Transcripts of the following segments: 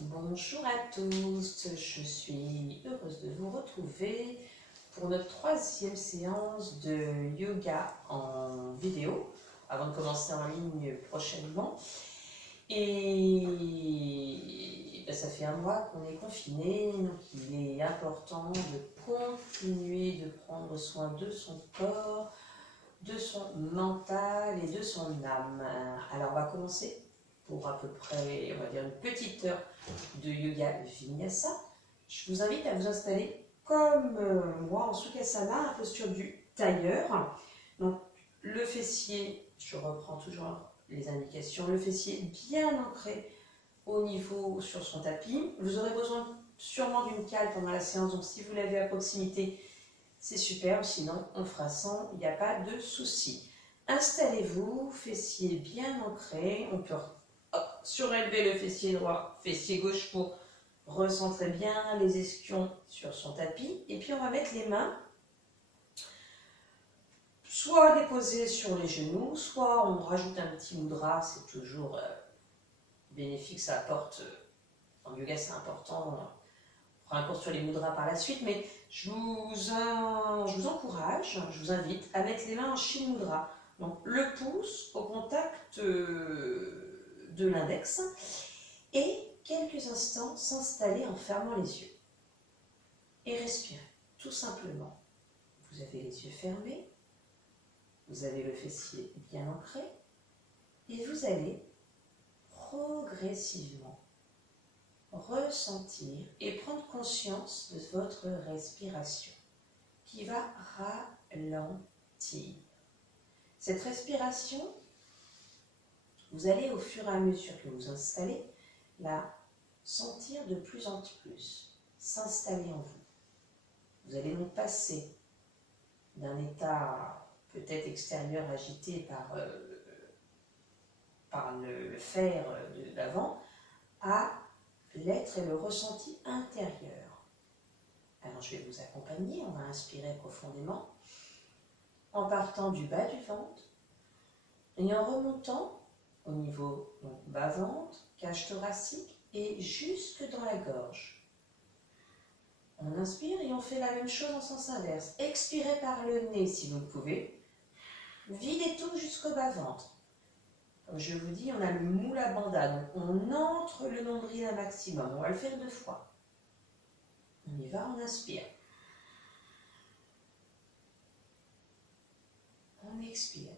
Bonjour à tous, je suis heureuse de vous retrouver pour notre troisième séance de yoga en vidéo, avant de commencer en ligne prochainement. Et ça fait un mois qu'on est confiné, donc il est important de continuer de prendre soin de son corps, de son mental et de son âme. Alors on va commencer pour à peu près, on va dire, une petite heure de yoga vinyasa. Je vous invite à vous installer comme moi en sukhasana, en posture du tailleur. Donc le fessier, je reprends toujours les indications, le fessier bien ancré au niveau sur son tapis. Vous aurez besoin sûrement d'une cale pendant la séance, donc si vous l'avez à proximité, c'est super, sinon on fera sans, il n'y a pas de souci. Installez-vous, fessier bien ancré, on peut surélever le fessier droit, fessier gauche pour recentrer bien les ischions sur son tapis. Et puis on va mettre les mains soit déposées sur les genoux, soit on rajoute un petit mudra, c'est toujours bénéfique, ça apporte, en yoga c'est important, on fera un cours sur les mudras par la suite, mais je vous encourage, je vous invite à mettre les mains en Shin Mudra. Donc le pouce au contact de l'index et quelques instants s'installer en fermant les yeux. Et respirez, tout simplement. Vous avez les yeux fermés, vous avez le fessier bien ancré et vous allez progressivement ressentir et prendre conscience de votre respiration qui va ralentir. Cette respiration, vous allez au fur et à mesure que vous installez, la sentir de plus en plus, s'installer en vous. Vous allez donc passer d'un état peut-être extérieur agité par le fer d'avant à l'être et le ressenti intérieur. Alors je vais vous accompagner, on va inspirer profondément en partant du bas du ventre et en remontant au niveau bas-ventre, cage thoracique et jusque dans la gorge. On inspire et on fait la même chose en sens inverse. Expirez par le nez si vous le pouvez. Videz tout jusqu'au bas-ventre. Comme je vous dis, on a le Mula Bandha, donc on entre le nombril un maximum. On va le faire 2 fois. On y va, on inspire. On expire.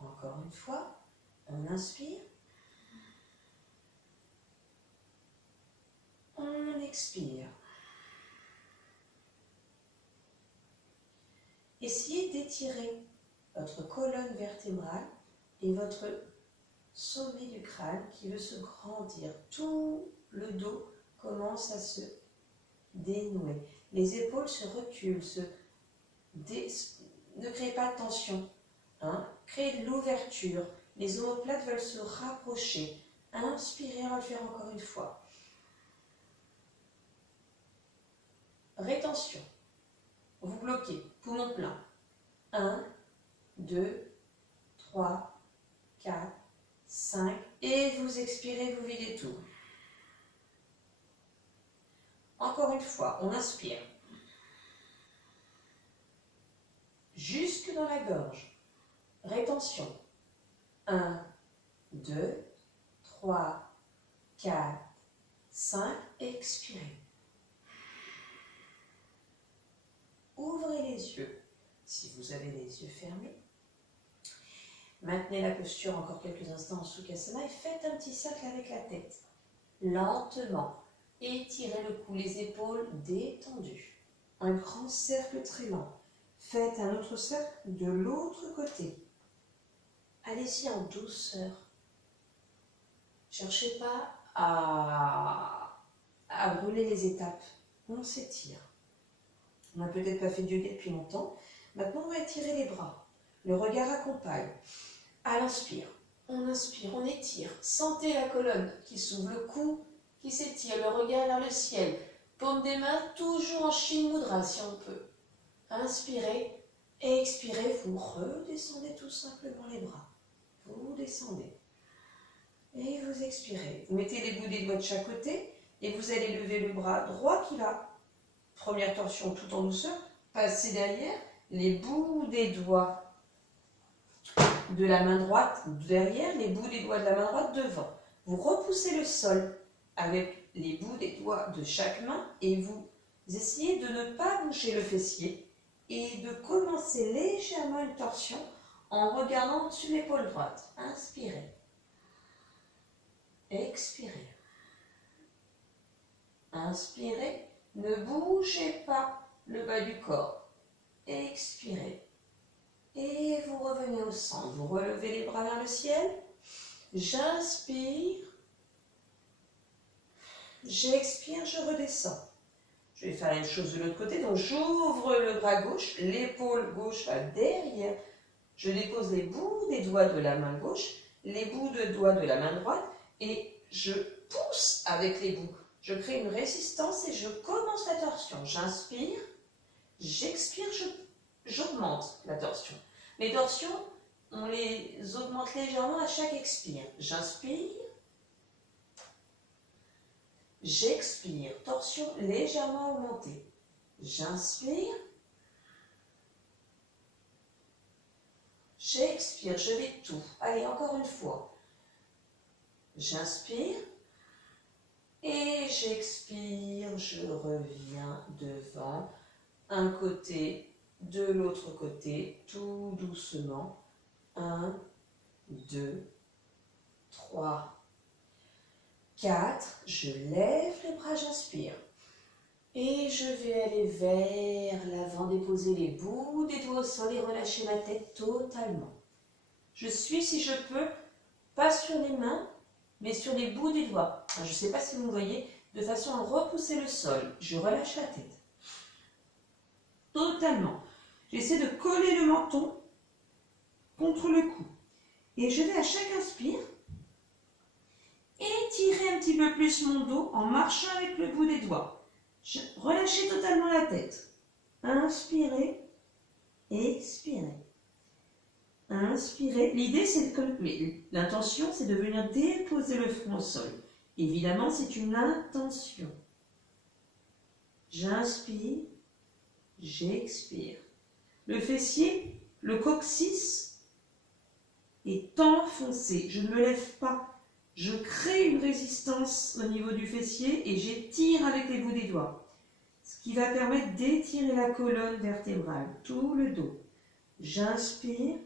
Encore une fois, on inspire. On expire. Essayez d'étirer votre colonne vertébrale et votre sommet du crâne qui veut se grandir. Tout le dos commence à se dénouer. Les épaules se reculent, ne créez pas de tension. Créez de l'ouverture. Les omoplates veulent se rapprocher. Inspirez, on va le faire encore une fois. Rétention. Vous bloquez, poumon plein. 1, 2, 3, 4, 5. Et vous expirez, vous videz tout. Encore une fois, on inspire. Jusque dans la gorge. Rétention. 1, 2, 3, 4, 5. Expirez. Ouvrez les yeux si vous avez les yeux fermés. Maintenez la posture encore quelques instants en Sukhasana et faites un petit cercle avec la tête. Lentement, étirez le cou, les épaules détendues. Un grand cercle très lent. Faites un autre cercle de l'autre côté. Allez-y en douceur. Cherchez pas à brûler les étapes. On s'étire. On n'a peut-être pas fait de yoga depuis longtemps. Maintenant, on va étirer les bras. Le regard accompagne. À l'inspire, on inspire, on étire. Sentez la colonne qui s'ouvre, le cou qui s'étire, le regard vers le ciel. Paume des mains toujours en Shin Mudra si on peut. Inspirez, expirez, vous redescendez tout simplement les bras. Vous descendez. Et vous expirez. Vous mettez les bouts des doigts de chaque côté et vous allez lever le bras droit qui va. Première torsion tout en douceur. Passez derrière les bouts des doigts de la main droite derrière, les bouts des doigts de la main droite devant. Vous repoussez le sol avec les bouts des doigts de chaque main et vous essayez de ne pas bouger le fessier et de commencer légèrement une torsion en regardant au-dessus de l'épaule droite. Inspirez. Expirez. Inspirez. Ne bougez pas le bas du corps. Expirez. Et vous revenez au centre. Vous relevez les bras vers le ciel. J'inspire. J'expire, je redescends. Je vais faire la même chose de l'autre côté. Donc j'ouvre le bras gauche. L'épaule gauche va derrière. Je dépose les bouts des doigts de la main gauche. Les bouts de doigts de la main droite. Et je pousse avec les bouts. Je crée une résistance et je commence la torsion. J'inspire. J'expire, j'augmente la torsion. Les torsions, on les augmente légèrement à chaque expire. J'inspire. J'expire. Torsion légèrement augmentée. J'inspire. J'expire. Je vais tout. Allez, encore une fois. J'inspire. Et j'expire. Je reviens devant. Un côté, de l'autre côté, tout doucement. 1, 2, 3, 4. Je lève les bras, j'inspire. Et je vais aller vers l'avant, déposer les bouts des doigts au sol et relâcher ma tête totalement. Je suis, si je peux, pas sur les mains, mais sur les bouts des doigts. Je ne sais pas si vous me voyez, de façon à repousser le sol. Je relâche la tête. Totalement. J'essaie de coller le menton contre le cou. Et je vais à chaque inspire étirer un petit peu plus mon dos en marchant avec le bout des doigts. Relâchez totalement la tête. Inspirez, expirez. Inspirez. L'idée, c'est que l'intention, c'est de venir déposer le front au sol. Évidemment, c'est une intention. J'inspire, j'expire. Le fessier, le coccyx est enfoncé. Je ne me lève pas. Je crée une résistance au niveau du fessier et j'étire avec les bouts des doigts. Ce qui va permettre d'étirer la colonne vertébrale, tout le dos. J'inspire,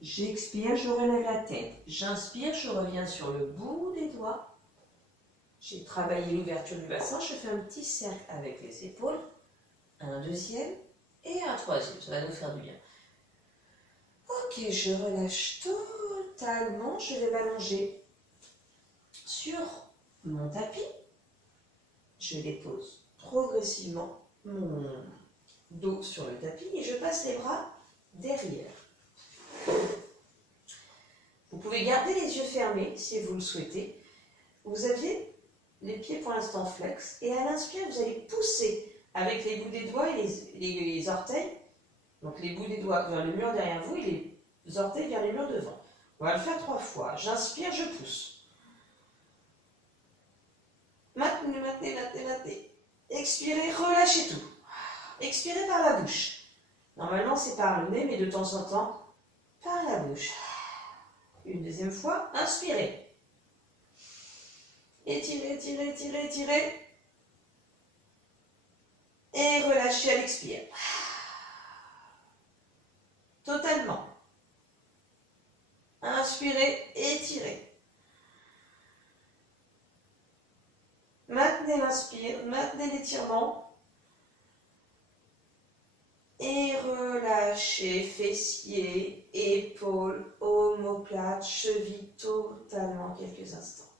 j'expire, je relève la tête. J'inspire, je reviens sur le bout des doigts. J'ai travaillé l'ouverture du bassin, je fais un petit cercle avec les épaules. Un deuxième et un troisième, ça va nous faire du bien. Ok, je relâche totalement, je vais m'allonger sur mon tapis. Je dépose progressivement mon dos sur le tapis et je passe les bras derrière. Vous pouvez garder les yeux fermés si vous le souhaitez. Vous avez les pieds pour l'instant flex et à l'inspire, vous allez pousser avec les bouts des doigts et les orteils, donc les bouts des doigts vers le mur derrière vous et les orteils vers les murs devant. On va le faire 3 fois. J'inspire, je pousse. Maintenez, maintenez, maintenez, maintenez. Expirez, relâchez tout. Expirez par la bouche. Normalement, c'est par le nez, mais de temps en temps, par la bouche. Une deuxième fois, inspirez. Étirez, étirez, étirez, étirez. Et relâchez à l'expire. Totalement. Inspirez, étirez. Maintenez l'inspire, maintenez l'étirement. Et relâchez fessiers, épaules, omoplate, cheville totalement quelques instants.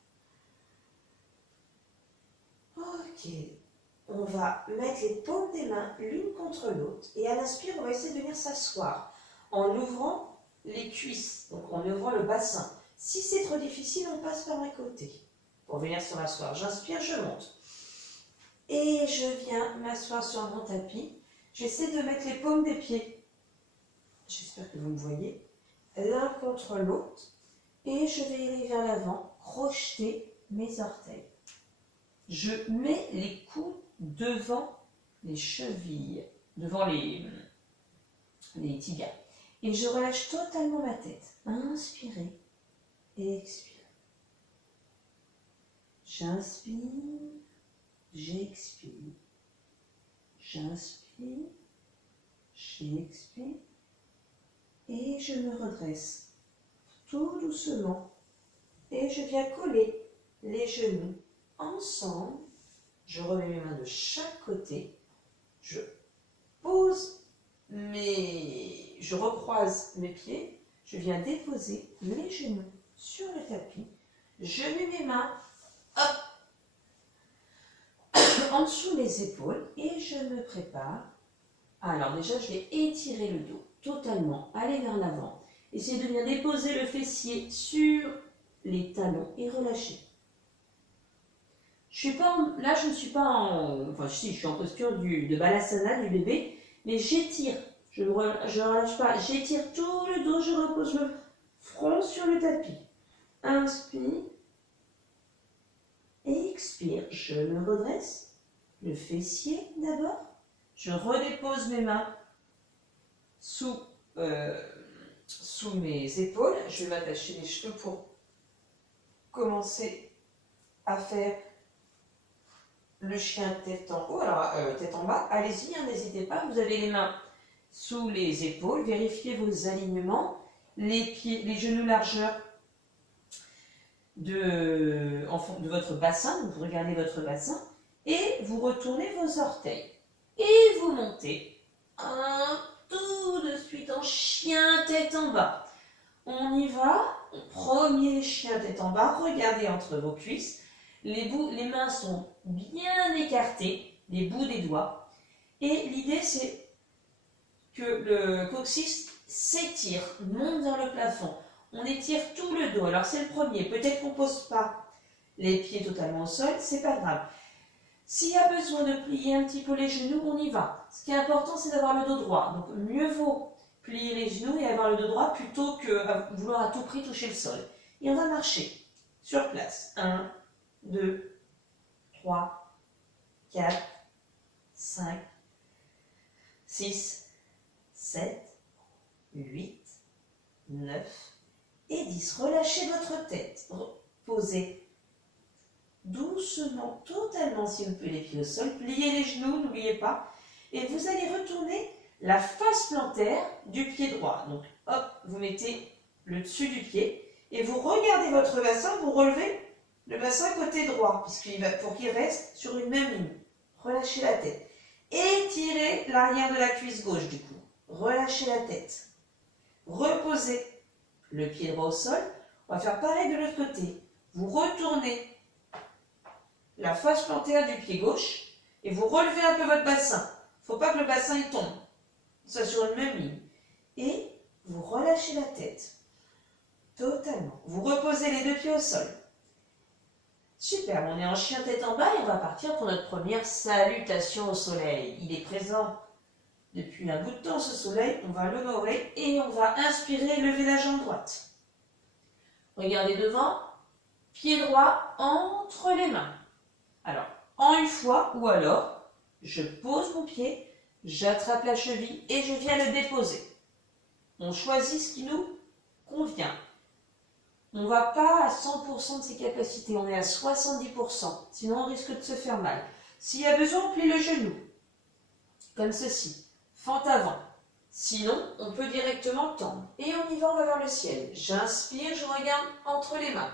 Ok. On va mettre les paumes des mains l'une contre l'autre. Et à l'inspire, on va essayer de venir s'asseoir en ouvrant les cuisses, donc en ouvrant le bassin. Si c'est trop difficile, on passe par mes côtés pour venir se rasseoir. J'inspire, je monte. Et je viens m'asseoir sur mon tapis. J'essaie de mettre les paumes des pieds, j'espère que vous me voyez, l'un contre l'autre. et je vais aller vers l'avant, crocheter mes orteils. Je mets les coudes devant les chevilles, devant les tibias. Et je relâche totalement ma tête. Inspirez et expirez. J'inspire, j'expire. J'inspire, j'expire. Et je me redresse tout doucement. Et je viens coller les genoux ensemble. Je remets mes mains de chaque côté. Je recroise mes pieds. Je viens déposer mes genoux sur le tapis. Je mets mes mains en dessous les épaules et je me prépare. Alors déjà, je vais étirer le dos totalement, aller vers l'avant. Essayez de bien déposer le fessier sur les talons et relâcher. Là, je ne suis pas en... Enfin, si, je suis en posture de balasana, du bébé, mais j'étire. Je ne relâche pas. J'étire tout le dos, je repose le front sur le tapis. Inspire. Expire. Je me redresse. Le fessier d'abord. Je redépose mes mains sous mes épaules. Je vais m'attacher les cheveux pour commencer à faire le chien tête en haut, alors tête en bas. Allez-y, hein, n'hésitez pas. Vous avez les mains sous les épaules. Vérifiez vos alignements. Les pieds, les genoux largeur de votre bassin. Vous regardez votre bassin et vous retournez vos orteils. Et vous montez tout de suite en chien tête en bas. On y va. Premier chien tête en bas. Regardez entre vos cuisses. Les mains sont bien écartées, les bouts des doigts. Et l'idée, c'est que le coccyx s'étire, monte vers le plafond. On étire tout le dos. Alors, c'est le premier. Peut-être qu'on ne pose pas les pieds totalement au sol, c'est pas grave. S'il y a besoin de plier un petit peu les genoux, on y va. Ce qui est important, c'est d'avoir le dos droit. Donc, mieux vaut plier les genoux et avoir le dos droit plutôt que vouloir à tout prix toucher le sol. Et on va marcher sur place. 1, 2, 3, 4, 5, 6, 7, 8, 9 et 10. Relâchez votre tête. Posez doucement, totalement, si vous pouvez, les pieds au sol. Pliez les genoux, n'oubliez pas. Et vous allez retourner la face plantaire du pied droit. Donc, hop, vous mettez le dessus du pied et vous regardez votre bassin, vous relevez le bassin côté droit, pour qu'il reste sur une même ligne. Relâchez la tête. Étirez l'arrière de la cuisse gauche du coup. Relâchez la tête. Reposez le pied droit au sol. On va faire pareil de l'autre côté. Vous retournez la face plantaire du pied gauche et vous relevez un peu votre bassin. Il ne faut pas que le bassin il tombe. Ça sur une même ligne. Et vous relâchez la tête. Totalement. Vous reposez les deux pieds au sol. Super, on est en chien tête en bas et on va partir pour notre première salutation au soleil. Il est présent depuis un bout de temps ce soleil, on va l'honorer et on va inspirer, lever la jambe droite. Regardez devant, pied droit entre les mains. Alors, en une fois ou alors, je pose mon pied, j'attrape la cheville et je viens le déposer. On choisit ce qui nous convient. On ne va pas à 100% de ses capacités, on est à 70%, sinon on risque de se faire mal. S'il y a besoin, on plie le genou, comme ceci, fente avant. Sinon, on peut directement tendre. Et on y va, on va vers le ciel. J'inspire, je regarde entre les mains.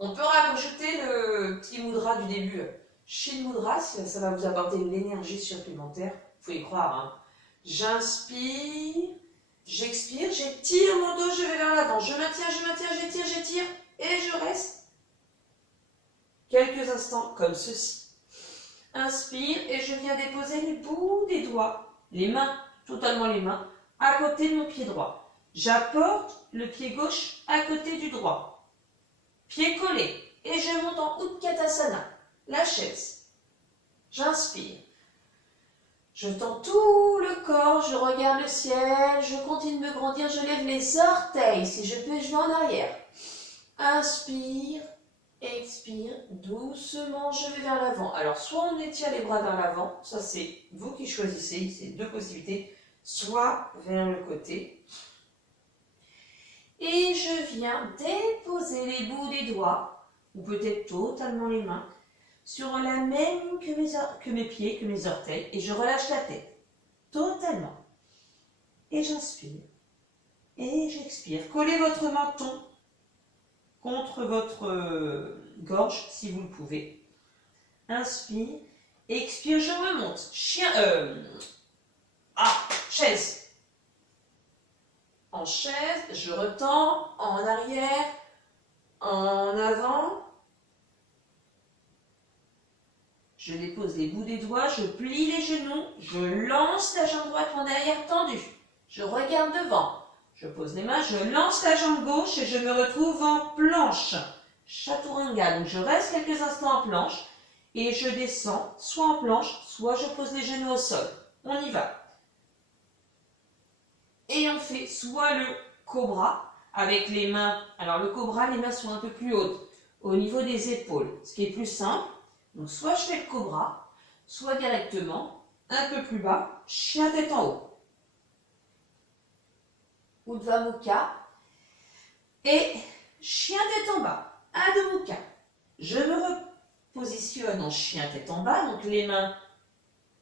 On peut rajouter le petit mudra du début, Shin Mudra, ça va vous apporter une énergie supplémentaire, il faut y croire. Hein. J'inspire. J'expire, j'étire mon dos, je vais vers l'avant. Je maintiens, j'étire, j'étire. Et je reste quelques instants comme ceci. Inspire et je viens déposer les bouts des doigts, les mains, totalement les mains, à côté de mon pied droit. J'apporte le pied gauche à côté du droit. Pied collé. Et je monte en Utkatasana, la chaise. J'inspire. Je tends tout le corps, je regarde le ciel, je continue de me grandir, je lève les orteils. Si je peux, je vais en arrière. Inspire, expire, doucement, je vais vers l'avant. Alors, soit on étire les bras vers l'avant, ça c'est vous qui choisissez, c'est deux possibilités, soit vers le côté. Et je viens déposer les bouts des doigts, ou peut-être totalement les mains, sur la même ligne que mes pieds, que mes orteils, et je relâche la tête, totalement. Et j'inspire, et j'expire. Collez votre menton contre votre gorge, si vous le pouvez. Inspire, expire, je remonte. Chaise. En chaise, je retends, en arrière, en avant. Je dépose les bouts des doigts, je plie les genoux, je lance la jambe droite, mon derrière tendu. Je regarde devant, je pose les mains, je lance la jambe gauche et je me retrouve en planche. Chaturanga, donc je reste quelques instants en planche et je descends, soit en planche, soit je pose les genoux au sol. On y va. Et on fait soit le cobra avec les mains. Alors le cobra, les mains sont un peu plus hautes, au niveau des épaules, ce qui est plus simple. Donc soit je fais le cobra, soit directement, un peu plus bas, chien tête en haut. Urdhva Mukha et chien tête en bas, Adho Mukha. Je me repositionne en chien tête en bas, donc les mains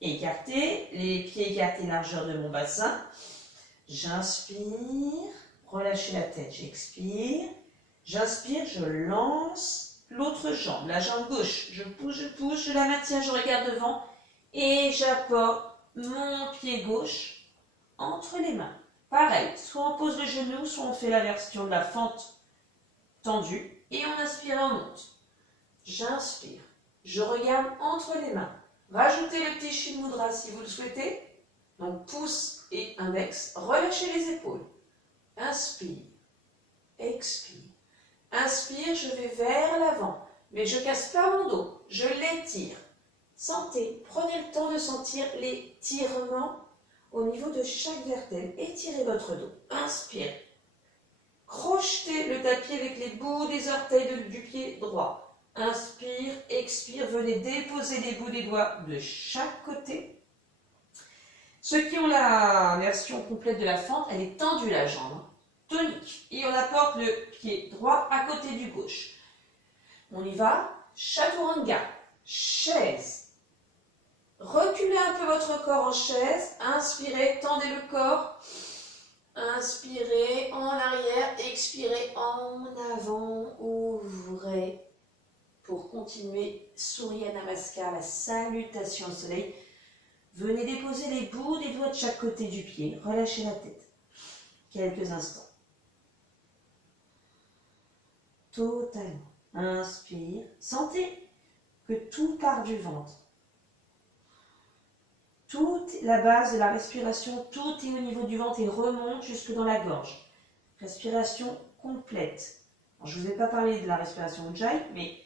écartées, les pieds écartés largeur de mon bassin. J'inspire, relâchez la tête, j'expire. J'inspire, je lance l'autre jambe, la jambe gauche. Je pousse, je la maintiens, je regarde devant et j'apporte mon pied gauche entre les mains. Pareil, soit on pose le genou, soit on fait la version de la fente tendue et on inspire et on monte. J'inspire, je regarde entre les mains. Rajoutez le petit Shin Mudra si vous le souhaitez. Donc pouce et index, relâchez les épaules. Inspire, expire. Inspire, je vais vers l'avant, mais je ne casse pas mon dos, je l'étire. Sentez, prenez le temps de sentir l'étirement au niveau de chaque vertèbre. Étirez votre dos. Inspire. Crochetez le tapis avec les bouts des orteils du pied droit. Inspire, expire, venez déposer les bouts des doigts de chaque côté. Ceux qui ont la version complète de la fente, elle est tendue la jambe. Tonique. Et on apporte le pied droit à côté du gauche. On y va. Chaturanga. Chaise. Reculez un peu votre corps en chaise. Inspirez, tendez le corps. Inspirez en arrière. Expirez en avant. Ouvrez. Pour continuer, Surya Namaskar, la salutation au soleil. Venez déposer les bouts des doigts de chaque côté du pied. Relâchez la tête. Quelques instants. Totalement. Inspire. Sentez que tout part du ventre. Toute la base de la respiration, tout est au niveau du ventre et remonte jusque dans la gorge. Respiration complète. Alors, je ne vous ai pas parlé de la respiration Ujjayi, mais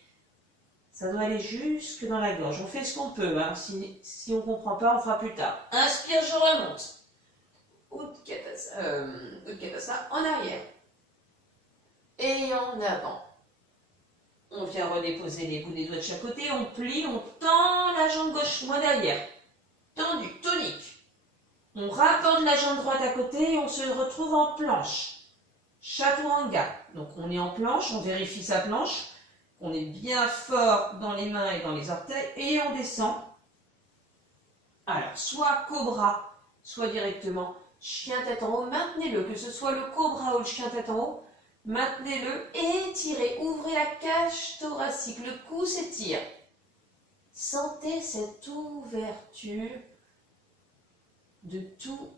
ça doit aller jusque dans la gorge. On fait ce qu'on peut. Hein. Si on ne comprend pas, on fera plus tard. Inspire, je remonte. Utkatasana en arrière. Et en avant. On vient redéposer les bouts des doigts de chaque côté. On plie, on tend la jambe gauche, moins derrière. Tendu, tonique. On rapporte la jambe droite à côté et on se retrouve en planche. Chaturanga. Donc on est en planche, on vérifie sa planche. On est bien fort dans les mains et dans les orteils. Et on descend. Alors, soit cobra, soit directement chien tête en haut. Maintenez-le, que ce soit le cobra ou le chien tête en haut. Maintenez-le, étirez, ouvrez la cage thoracique, le cou s'étire. Sentez cette ouverture de tout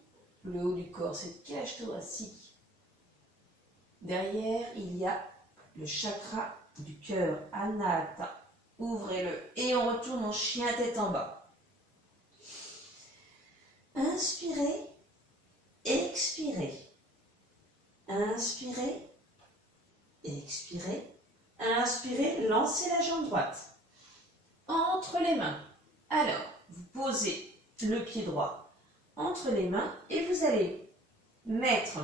le haut du corps, cette cage thoracique. Derrière, il y a le chakra du cœur, Anahata. Ouvrez-le et on retourne en chien tête en bas. Inspirez, expirez. Inspirez. Expirez, inspirez, lancez la jambe droite entre les mains. Alors, vous posez le pied droit entre les mains et vous allez mettre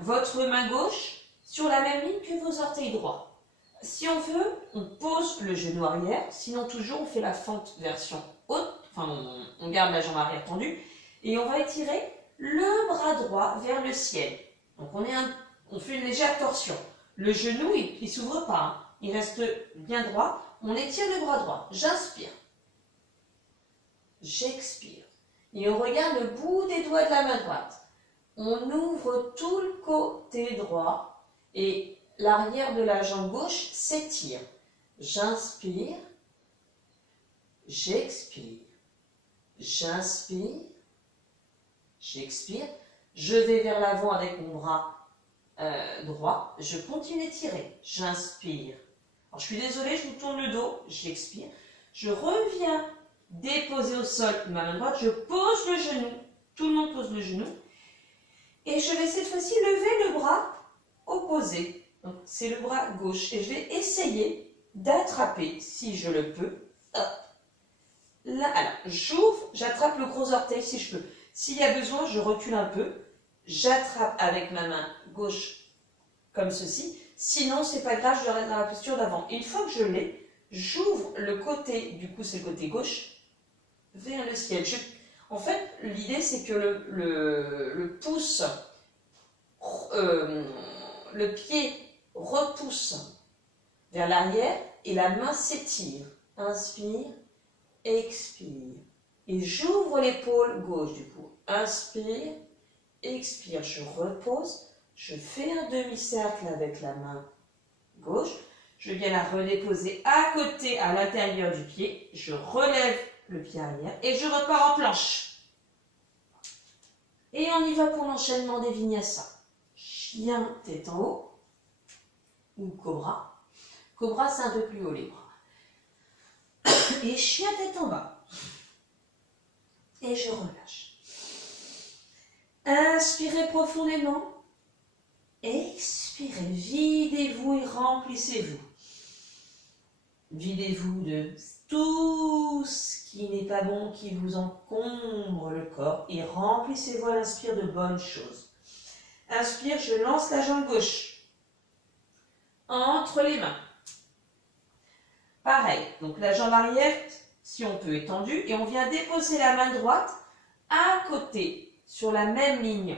votre main gauche sur la même ligne que vos orteils droits. Si on veut, on pose le genou arrière, sinon toujours on fait la fente version haute, enfin on garde la jambe arrière tendue, et on va étirer le bras droit vers le ciel. Donc on fait une légère torsion. Le genou, il ne s'ouvre pas, hein. Il reste bien droit. On étire le bras droit. J'inspire. J'expire. Et on regarde le bout des doigts de la main droite. On ouvre tout le côté droit et l'arrière de la jambe gauche s'étire. J'inspire. J'expire. J'inspire. J'expire. Je vais vers l'avant avec mon bras droit. Je continue d'étirer. J'inspire. Alors, je suis désolée, je vous tourne le dos. J'expire. Je reviens déposer au sol ma main droite. Je pose le genou. Tout le monde pose le genou. Et je vais cette fois-ci lever le bras opposé. Donc, c'est le bras gauche. Et je vais essayer d'attraper, si je le peux. Hop. Là, alors, j'ouvre, j'attrape le gros orteil si je peux. S'il y a besoin, je recule un peu. J'attrape avec ma main gauche comme ceci. Sinon, c'est pas grave, je reste dans la posture d'avant. Une fois que je l'ai, j'ouvre le côté, du coup c'est le côté gauche, vers le ciel. En fait, l'idée c'est que le pouce, le pied repousse vers l'arrière et la main s'étire. Inspire, expire. Et j'ouvre l'épaule gauche du coup. Inspire, expire, je repose. Je fais un demi-cercle avec la main gauche. Je viens la redéposer à côté, à l'intérieur du pied. Je relève le pied arrière et je repars en planche. Et on y va pour l'enchaînement des vinyasa. Chien tête en haut ou cobra. Cobra, c'est un peu plus haut les bras. Et chien tête en bas. Et je relâche. Inspirez profondément. Expirez, videz-vous et remplissez-vous. Videz-vous de tout ce qui n'est pas bon, qui vous encombre le corps et remplissez-vous à l'inspire de bonnes choses. Inspire, je lance la jambe gauche entre les mains. Pareil, donc la jambe arrière, si on peut, étendue et on vient déposer la main droite à côté sur la même ligne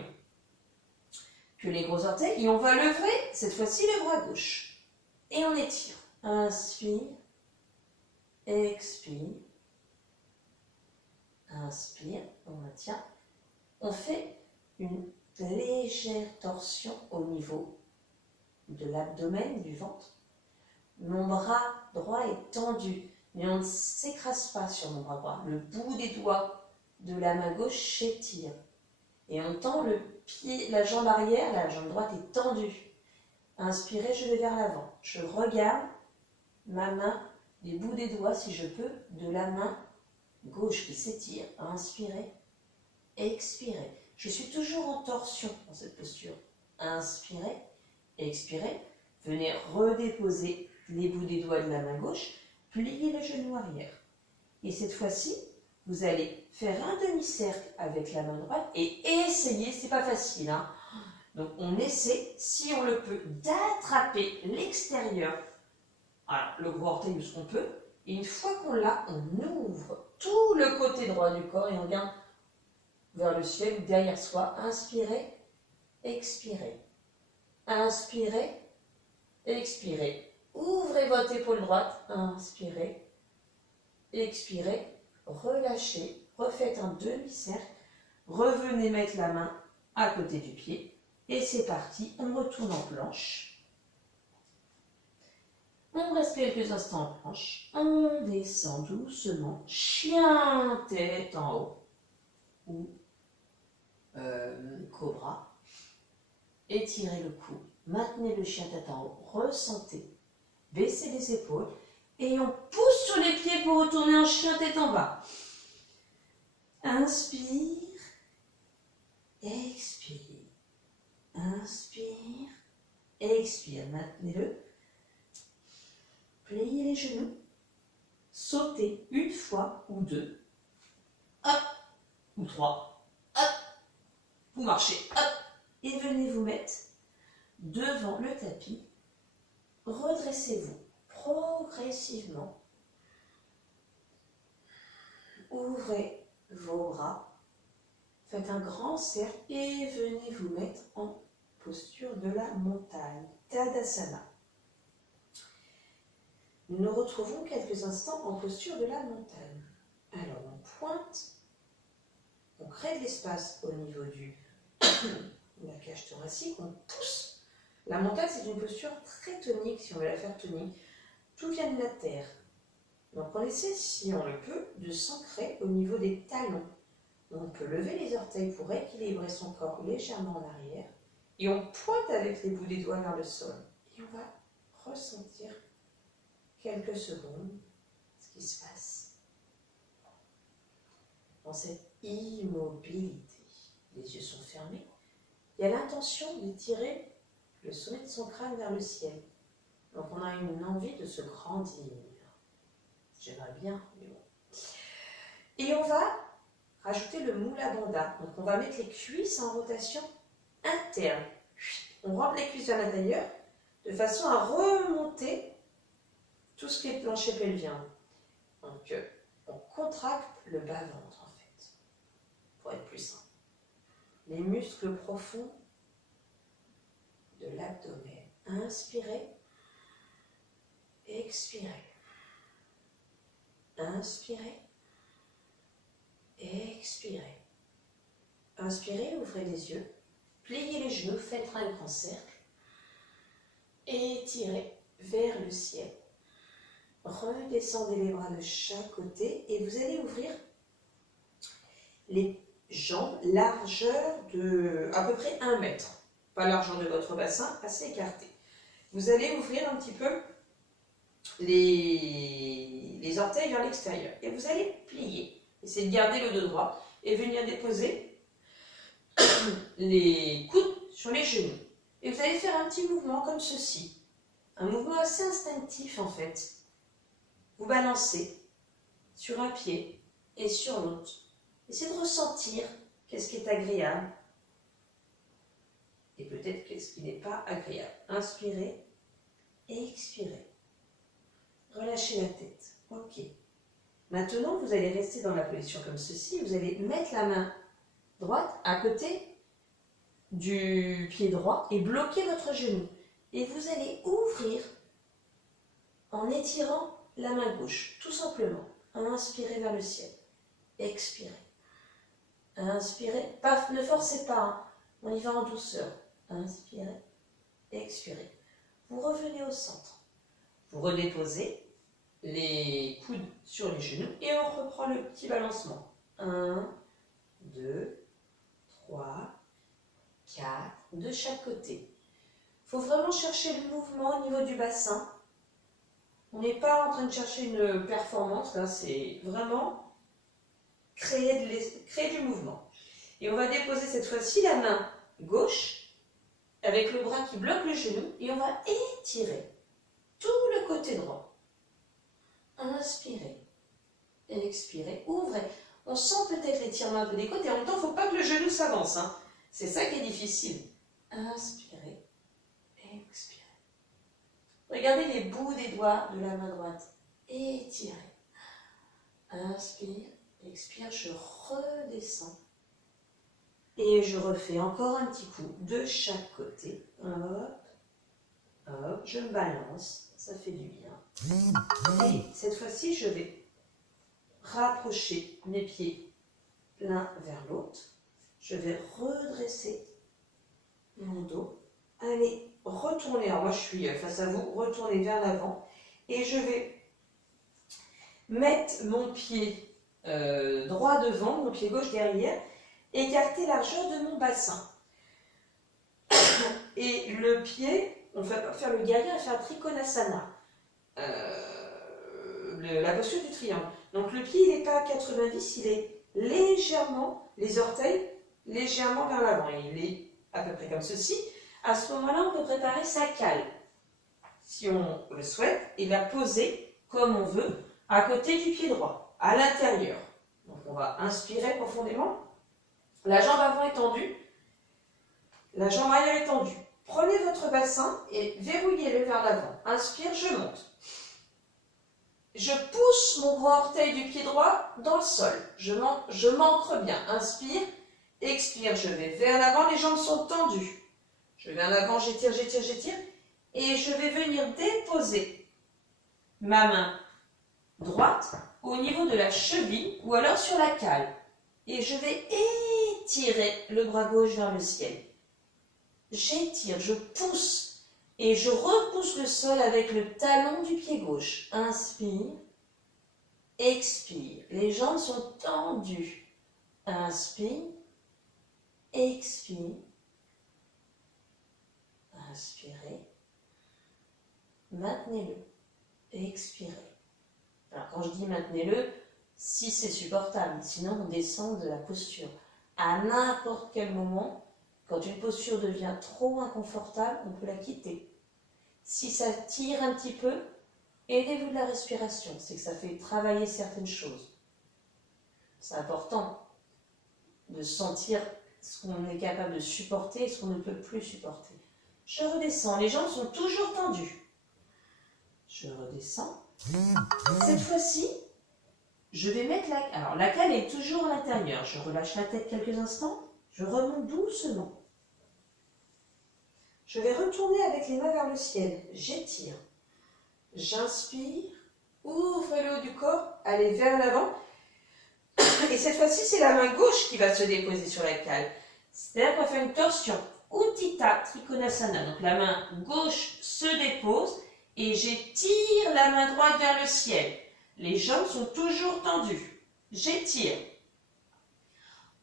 que les gros orteils et on va lever cette fois-ci le bras gauche et on étire. Inspire, expire, inspire, on maintient. On fait une légère torsion au niveau de l'abdomen, du ventre. Mon bras droit est tendu, mais on ne s'écrase pas sur mon bras droit. Le bout des doigts de la main gauche s'étire et on tend le pied, la jambe arrière, la jambe droite est tendue. Inspirez, je vais vers l'avant. Je regarde ma main, les bouts des doigts, si je peux, de la main gauche qui s'étire. Inspirez, expirez. Je suis toujours en torsion dans cette posture. Inspirez, expirez. Venez redéposer les bouts des doigts de la main gauche. Pliez le genou arrière. Et cette fois-ci, vous allez faire un demi-cercle avec la main droite et essayer, c'est pas facile, hein. Donc on essaie, si on le peut, d'attraper l'extérieur, alors le gros orteil ou ce qu'on peut, et une fois qu'on l'a, on ouvre tout le côté droit du corps et on vient vers le ciel ou derrière soi. Inspirez, expirez. Inspirez, expirez. Ouvrez votre épaule droite, inspirez, expirez. Relâchez, refaites un demi-cercle, revenez mettre la main à côté du pied et c'est parti, on retourne en planche. On reste quelques instants en planche, on descend doucement, chien tête en haut ou cobra. Étirez le cou, maintenez le chien tête en haut, ressentez, baissez les épaules. Et on pousse sur les pieds pour retourner en chien tête en bas. Inspire, expire, inspire, expire. Maintenez-le. Pliez les genoux. Sautez une fois ou deux. Hop, ou trois. Hop, vous marchez. Hop, et venez vous mettre devant le tapis. Redressez-vous progressivement. Ouvrez vos bras. Faites un grand cercle et venez vous mettre en posture de la montagne, Tadasana. Nous nous retrouvons quelques instants en posture de la montagne. Alors on pointe, on crée de l'espace au niveau de la cage thoracique, on pousse. La montagne, c'est une posture très tonique, si on veut la faire tonique. Tout vient de la terre. Donc on essaie, si on le peut, de s'ancrer au niveau des talons. On peut lever les orteils pour équilibrer son corps légèrement en arrière. Et on pointe avec les bouts des doigts vers le sol. Et on va ressentir quelques secondes ce qui se passe dans cette immobilité. Les yeux sont fermés. Il y a l'intention d'étirer le sommet de son crâne vers le ciel. Donc on a une envie de se grandir. J'aimerais bien, mais bon. Et on va rajouter le Mula Bandha. Donc on va mettre les cuisses en rotation interne. On rentre les cuisses vers l'intérieur de façon à remonter tout ce qui est plancher pelvien. Donc on contracte le bas-ventre en fait, pour être plus simple. Les muscles profonds de l'abdomen. Inspirez, expirez. Inspirez, expirez. Inspirez, ouvrez les yeux. Pliez les genoux, faites un grand cercle. Étirez vers le ciel. Redescendez les bras de chaque côté et vous allez ouvrir les jambes, largeur de à peu près 1 mètre. Pas largeur de votre bassin, assez écarté. Vous allez ouvrir un petit peu les orteils vers l'extérieur. Et vous allez plier. Essayez de garder le dos droit et venir déposer les coudes sur les genoux. Et vous allez faire un petit mouvement comme ceci. Un mouvement assez instinctif en fait. Vous balancez sur un pied et sur l'autre. Essayez de ressentir qu'est-ce qui est agréable et peut-être qu'est-ce qui n'est pas agréable. Inspirez et expirez. Relâchez la tête. Ok. Maintenant, vous allez rester dans la position comme ceci. Vous allez mettre la main droite à côté du pied droit et bloquer votre genou. Et vous allez ouvrir en étirant la main gauche, tout simplement. Inspirez vers le ciel. Expirez. Inspirez. Paf, ne forcez pas. Hein. On y va en douceur. Inspirez. Expirez. Vous revenez au centre. Vous redéposez les coudes sur les genoux et on reprend le petit balancement. 1, 2, 3, 4, de chaque côté. Il faut vraiment chercher le mouvement au niveau du bassin. On n'est pas en train de chercher une performance, là, c'est vraiment créer du mouvement. Et on va déposer cette fois-ci la main gauche avec le bras qui bloque le genou et on va étirer tout le côté droit. Inspirez, expirez, ouvrez. On sent peut-être l'étirement un peu des côtes et en même temps, il ne faut pas que le genou s'avance. Hein. C'est ça qui est difficile. Inspirez, expirez. Regardez les bouts des doigts de la main droite. Étirez. Inspire, expire, je redescends. Et je refais encore un petit coup de chaque côté. Hop, hop, je me balance, ça fait du bien. Et cette fois-ci, je vais rapprocher mes pieds l'un vers l'autre. Je vais redresser mon dos. Allez, retournez. Alors moi, je suis face à vous. Retournez vers l'avant. Et je vais mettre mon pied droit devant, mon pied gauche derrière. Écarter la largeur de mon bassin. Et le pied, on ne va pas faire le guerrier, on va faire Trikonasana. La posture du triangle. Donc le pied, il n'est pas à 90, il est légèrement, les orteils, légèrement vers l'avant. Il est à peu près comme ceci. À ce moment-là, on peut préparer sa cale. Si on le souhaite, et la poser comme on veut, à côté du pied droit, à l'intérieur. Donc on va inspirer profondément. La jambe avant est tendue, la jambe arrière est tendue. Prenez votre bassin et verrouillez-le vers l'avant. Inspire, je monte. Je pousse mon grand orteil du pied droit dans le sol. Je m'ancre bien. Inspire, expire, je vais vers l'avant, les jambes sont tendues. Je vais vers l'avant, j'étire, j'étire, j'étire. Et je vais venir déposer ma main droite au niveau de la cheville ou alors sur la cale. Et je vais étirer le bras gauche vers le ciel. J'étire, je pousse et je repousse le sol avec le talon du pied gauche. Inspire, expire. Les jambes sont tendues. Inspire, expire. Inspirez. Maintenez-le. Expirez. Alors quand je dis maintenez-le, si c'est supportable, sinon on descend de la posture. À n'importe quel moment, quand une posture devient trop inconfortable, on peut la quitter. Si ça tire un petit peu, aidez-vous de la respiration, c'est que ça fait travailler certaines choses. C'est important de sentir ce qu'on est capable de supporter et ce qu'on ne peut plus supporter. Je redescends, les jambes sont toujours tendues. Je redescends. Cette fois-ci, je vais mettre la... Alors, la cale est toujours à l'intérieur. Je relâche la tête quelques instants. Je remonte doucement. Je vais retourner avec les mains vers le ciel. J'étire. J'inspire. Ouvre le haut du corps. Allez vers l'avant. Et cette fois-ci, c'est la main gauche qui va se déposer sur la cale. C'est-à-dire qu'on va faire une torsion. Utthita Trikonasana. Donc, la main gauche se dépose et j'étire la main droite vers le ciel. Les jambes sont toujours tendues. J'étire.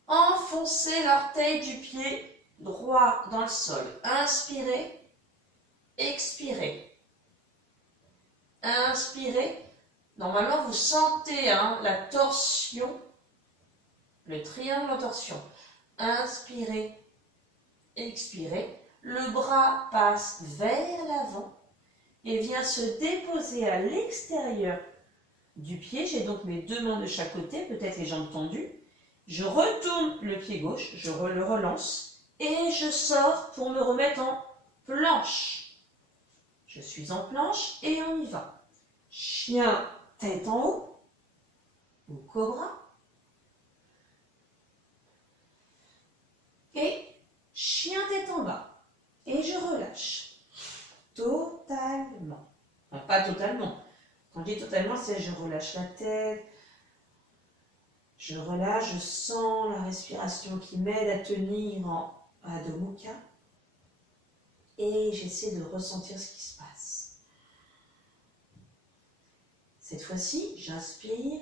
Enfoncez l'orteil du pied droit dans le sol. Inspirez. Expirez. Inspirez. Normalement, vous sentez la torsion, le triangle en torsion. Inspirez. Expirez. Le bras passe vers l'avant et vient se déposer à l'extérieur du pied. J'ai donc mes deux mains de chaque côté, peut-être les jambes tendues. Je retourne le pied gauche, je le relance et je sors pour me remettre en planche. Je suis en planche et on y va. Chien, tête en haut, ou cobra. Et chien, tête en bas. Et je relâche. Totalement. Enfin, pas totalement. Quand je dis totalement, c'est je relâche la tête. Je relâche, je sens la respiration qui m'aide à tenir en Adho Mukha. Et j'essaie de ressentir ce qui se passe. Cette fois-ci, j'inspire,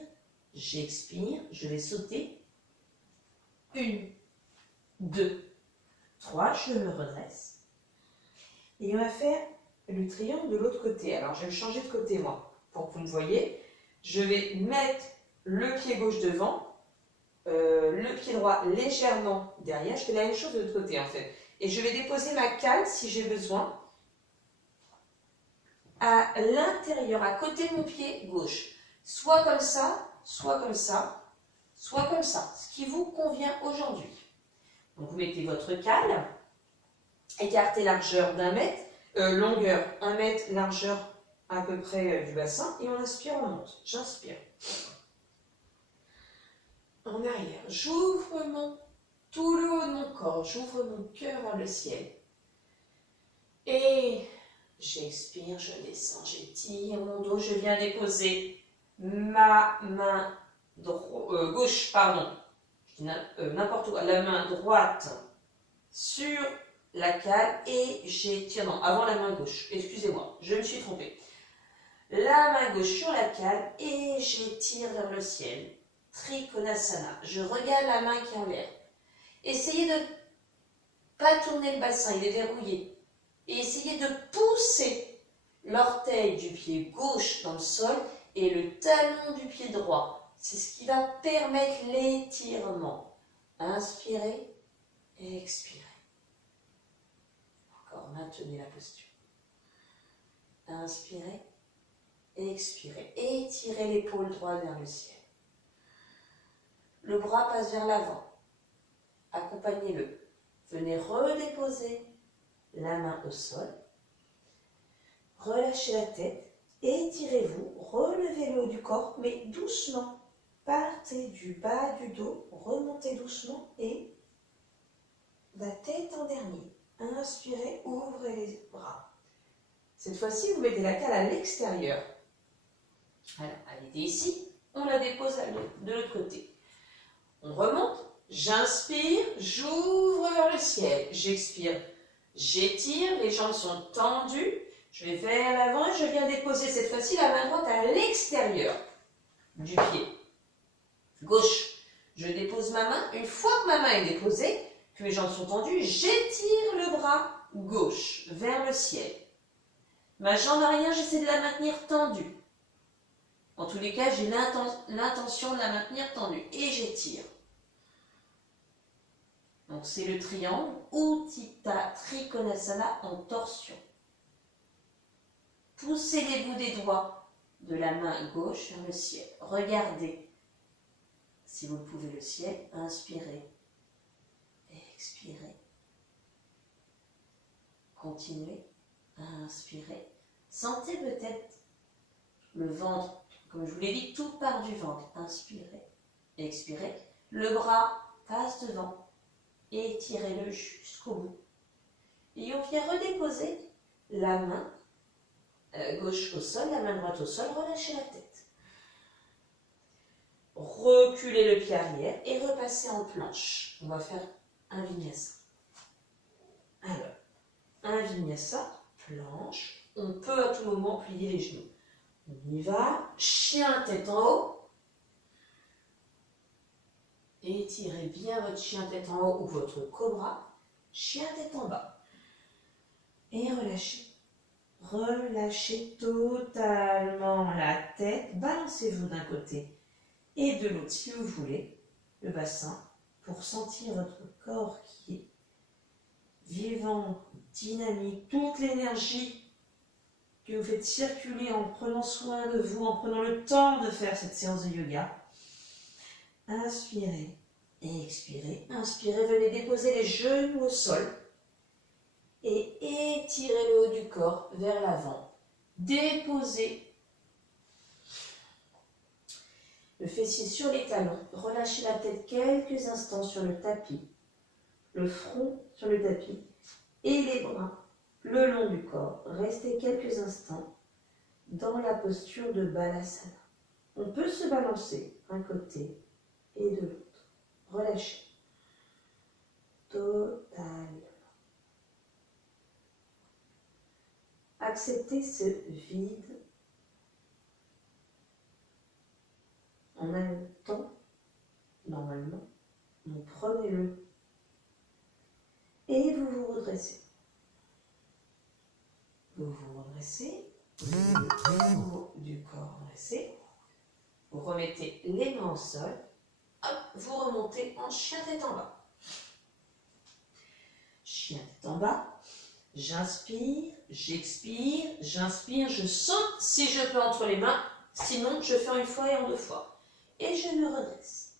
j'expire, je vais sauter. 1, 2, 3, je me redresse. Et on va faire le triangle de l'autre côté. Alors, je vais le changer de côté, moi, pour que vous me voyez. Je vais mettre le pied gauche devant, le pied droit légèrement derrière. Je fais la même chose de l'autre côté, en fait. Et je vais déposer ma cale, si j'ai besoin, à l'intérieur, à côté de mon pied gauche. Soit comme ça, soit comme ça, soit comme ça. Ce qui vous convient aujourd'hui. Donc, vous mettez votre cale, écartez largeur d'1 mètre, longueur 1 mètre, largeur à peu près du bassin, et on inspire, on monte. J'inspire. En arrière, j'ouvre tout le haut de mon corps, j'ouvre mon cœur vers le ciel. Et j'expire, je descends, j'étire mon dos, je viens déposer ma main gauche, n'importe où, la main droite sur la cale et j'étire, non, avant la main gauche, excusez-moi, je me suis trompée. La main gauche sur la cale et j'étire vers le ciel. Trikonasana. Je regarde la main qui est en l'air. Essayez de ne pas tourner le bassin, il est verrouillé. Et essayez de pousser l'orteil du pied gauche dans le sol et le talon du pied droit. C'est ce qui va permettre l'étirement. Inspirez et expirez. Encore, maintenez la posture. Inspirez, expirez. Étirez l'épaule droite vers le ciel. Le bras passe vers l'avant. Accompagnez-le. Venez redéposer la main au sol. Relâchez la tête, étirez-vous, relevez le haut du corps, mais doucement. Partez du bas du dos, remontez doucement et la tête en dernier. Inspirez, ouvrez les bras. Cette fois-ci, vous mettez la cale à l'extérieur. Alors, elle était ici, on la dépose de l'autre côté. On remonte, j'inspire, j'ouvre vers le ciel. J'expire, j'étire, les jambes sont tendues. Je vais vers l'avant et je viens déposer cette fois-ci la main droite à l'extérieur du pied gauche. Je dépose ma main. Une fois que ma main est déposée, que mes jambes sont tendues, j'étire le bras gauche vers le ciel. Ma jambe arrière, j'essaie de la maintenir tendue. En tous les cas, j'ai l'intention de la maintenir tendue et j'étire. Donc c'est le triangle Utthita Trikonasana en torsion. Poussez les bouts des doigts de la main gauche vers le ciel. Regardez, si vous le pouvez, le ciel. Inspirez. Expirez. Continuez. Inspirez. Sentez peut-être le ventre. Comme je vous l'ai dit, tout part du ventre. Inspirez. Expirez. Le bras passe devant. Étirez-le jusqu'au bout. Et on vient redéposer la main gauche au sol, la main droite au sol, relâchez la tête. Reculez le pied arrière et repassez en planche. On va faire un vinyasa. Alors, un vinyasa, planche. On peut à tout moment plier les genoux. On y va. Chien tête en haut. Étirez bien votre chien tête en haut ou votre cobra. Chien tête en bas. Et relâchez. Relâchez totalement la tête, balancez-vous d'un côté et de l'autre si vous voulez, le bassin, pour sentir votre corps qui est vivant, dynamique, toute l'énergie que vous faites circuler en prenant soin de vous, en prenant le temps de faire cette séance de yoga. Inspirez et expirez, inspirez, venez déposer les genoux au sol. Et étirez le haut du corps vers l'avant. Déposez le fessier sur les talons. Relâchez la tête quelques instants sur le tapis. Le front sur le tapis. Et les bras le long du corps. Restez quelques instants dans la posture de Balasana. On peut se balancer d'un côté et de l'autre. Relâchez. Totalement. Acceptez ce vide. On a le temps, normalement, donc prenez-le. Et vous vous redressez. Vous vous redressez, le haut du corps redressé. Vous remettez les mains au sol. Hop, vous remontez en chien tête en bas. Chien tête en bas. J'inspire, j'expire, j'inspire, je saute si je peux entre les mains, sinon je fais en une fois et en deux fois. Et je me redresse.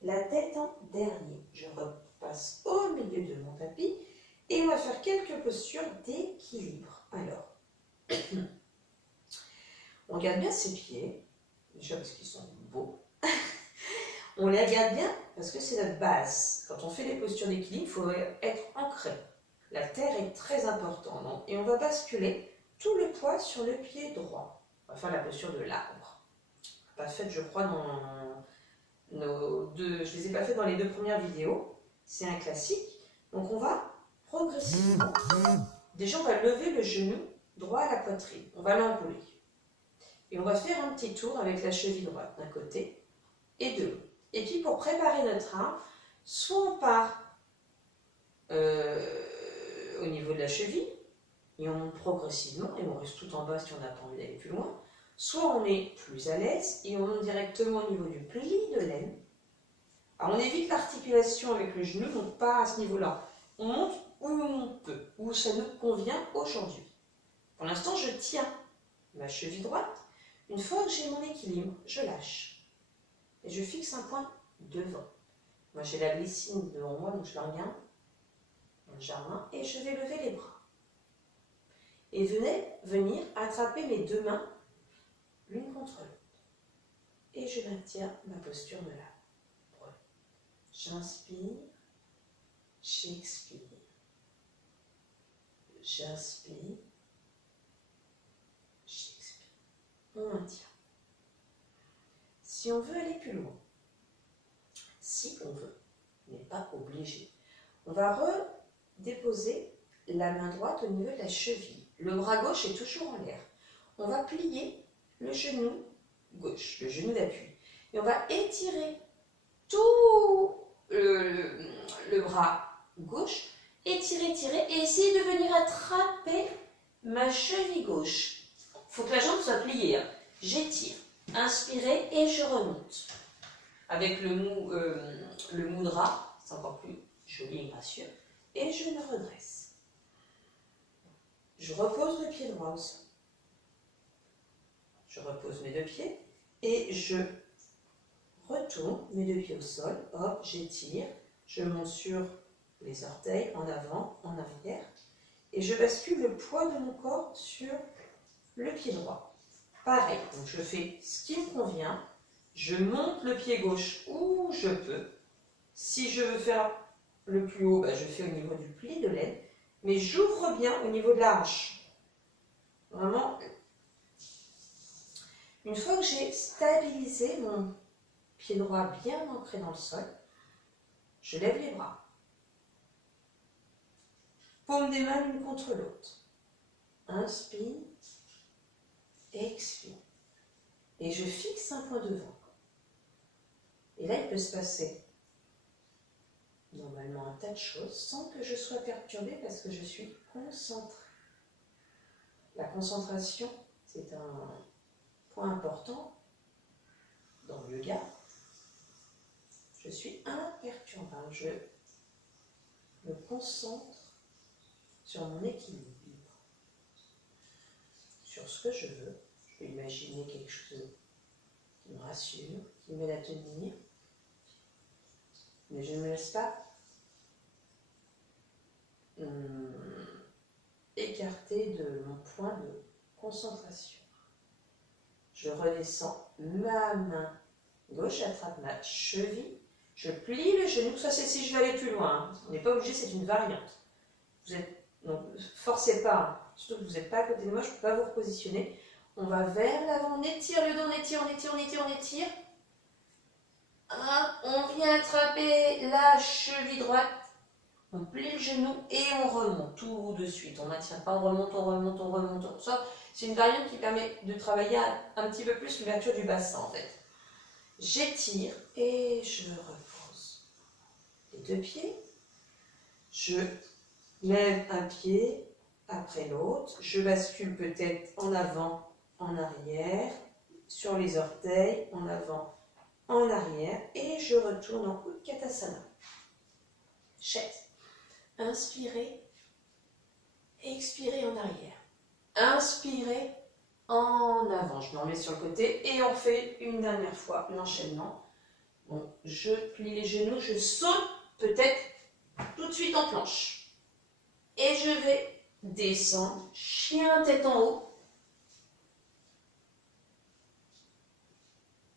La tête en dernier. Je repasse au milieu de mon tapis et on va faire quelques postures d'équilibre. Alors, on regarde bien ses pieds, déjà parce qu'ils sont beaux. On les regarde bien parce que c'est notre base. Quand on fait des postures d'équilibre, il faut être ancré. La terre est très importante. Donc, et on va basculer tout le poids sur le pied droit. On va faire la posture de l'arbre. Pas faite, je crois, dans nos deux. Je ne les ai pas faites dans les deux premières vidéos. C'est un classique. Donc on va progressivement. Déjà, on va lever le genou droit à la poitrine. On va l'enrouler. Et on va faire un petit tour avec la cheville droite d'un côté et de l'autre. Et puis pour préparer notre arbre, soit on part au niveau de la cheville, et on monte progressivement, et on reste tout en bas si on n'a pas envie d'aller plus loin, soit on est plus à l'aise, et on monte directement au niveau du pli de l'aine. Alors on évite l'articulation avec le genou, donc pas à ce niveau-là. On monte où on peut, où ça nous convient aujourd'hui. Pour l'instant, je tiens ma cheville droite. Une fois que j'ai mon équilibre, je lâche. Et je fixe un point devant. Moi, j'ai la glycine devant moi, donc je la regarde dans le jardin, et je vais lever les bras. et venir attraper mes deux mains l'une contre l'autre. Et je maintiens ma posture de l'arbre. J'inspire, j'expire. J'inspire, j'expire. On maintient. Si on veut aller plus loin, si on veut, on n'est pas obligé, on va redéposer la main droite au niveau de la cheville. Le bras gauche est toujours en l'air. On va plier le genou gauche, le genou d'appui. Et on va étirer tout le bras gauche, étirer, et essayer de venir attraper ma cheville gauche. Il faut que la jambe soit pliée. Hein. J'étire, inspirez et je remonte. Avec le mou drap, c'est encore plus joli et gracieux. Et je me redresse. Je repose le pied droit au sol. Je repose mes deux pieds et je retourne mes deux pieds au sol. Hop, j'étire, je monte sur les orteils en avant, en arrière. Et je bascule le poids de mon corps sur le pied droit. Pareil, donc je fais ce qui me convient. Je monte le pied gauche où je peux. Si je veux faire le plus haut, je fais au niveau du pli de l'aine. Mais j'ouvre bien au niveau de la hanche. Vraiment. Une fois que j'ai stabilisé mon pied droit bien ancré dans le sol, je lève les bras. Paume des mains l'une contre l'autre. Inspire, expire. Et je fixe un point devant. Et là, il peut se passer normalement un tas de choses sans que je sois perturbée parce que je suis concentrée. La concentration, c'est un point important dans le yoga. Je suis imperturbable. Je me concentre sur mon équilibre, sur ce que je veux. Je peux imaginer quelque chose qui me rassure, qui m'aide à tenir. Mais je ne me laisse pas écarter de mon point de concentration. Je redescends, ma main gauche attrape ma cheville, je plie le genou, ça c'est si je veux aller plus loin, on n'est pas obligé, c'est une variante. Vous êtes, donc forcez pas, surtout que vous n'êtes pas à côté de moi, je ne peux pas vous repositionner. On va vers l'avant, on étire le dos, on étire. On vient attraper la cheville droite, on plie le genou et on remonte tout de suite. On ne maintient pas, on remonte. Ça, c'est une variante qui permet de travailler un petit peu plus l'ouverture du bassin en fait. J'étire et je repose les deux pieds. Je lève un pied après l'autre. Je bascule peut-être en avant, en arrière, sur les orteils, en avant, en arrière. Et je retourne en Utkatasana. Chaise. Inspirez, expirez en arrière. Inspirez en avant. Je me remets sur le côté et on fait une dernière fois l'enchaînement. Bon, je plie les genoux, je saute peut-être tout de suite en planche. Et je vais descendre, chien tête en haut.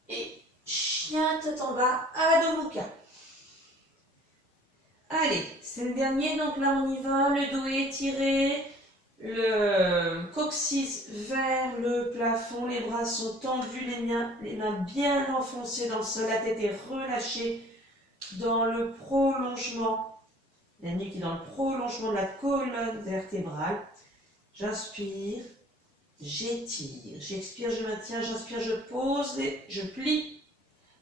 Et chien tête en bas, Adho Mukha. Allez, c'est le dernier, donc là on y va, le dos est étiré, le coccyx vers le plafond, les bras sont tendus, les mains bien enfoncées dans le sol, la tête est relâchée dans le prolongement, la nuque est dans le prolongement de la colonne vertébrale. J'inspire, j'étire, j'expire, je maintiens, j'inspire, je pose, je plie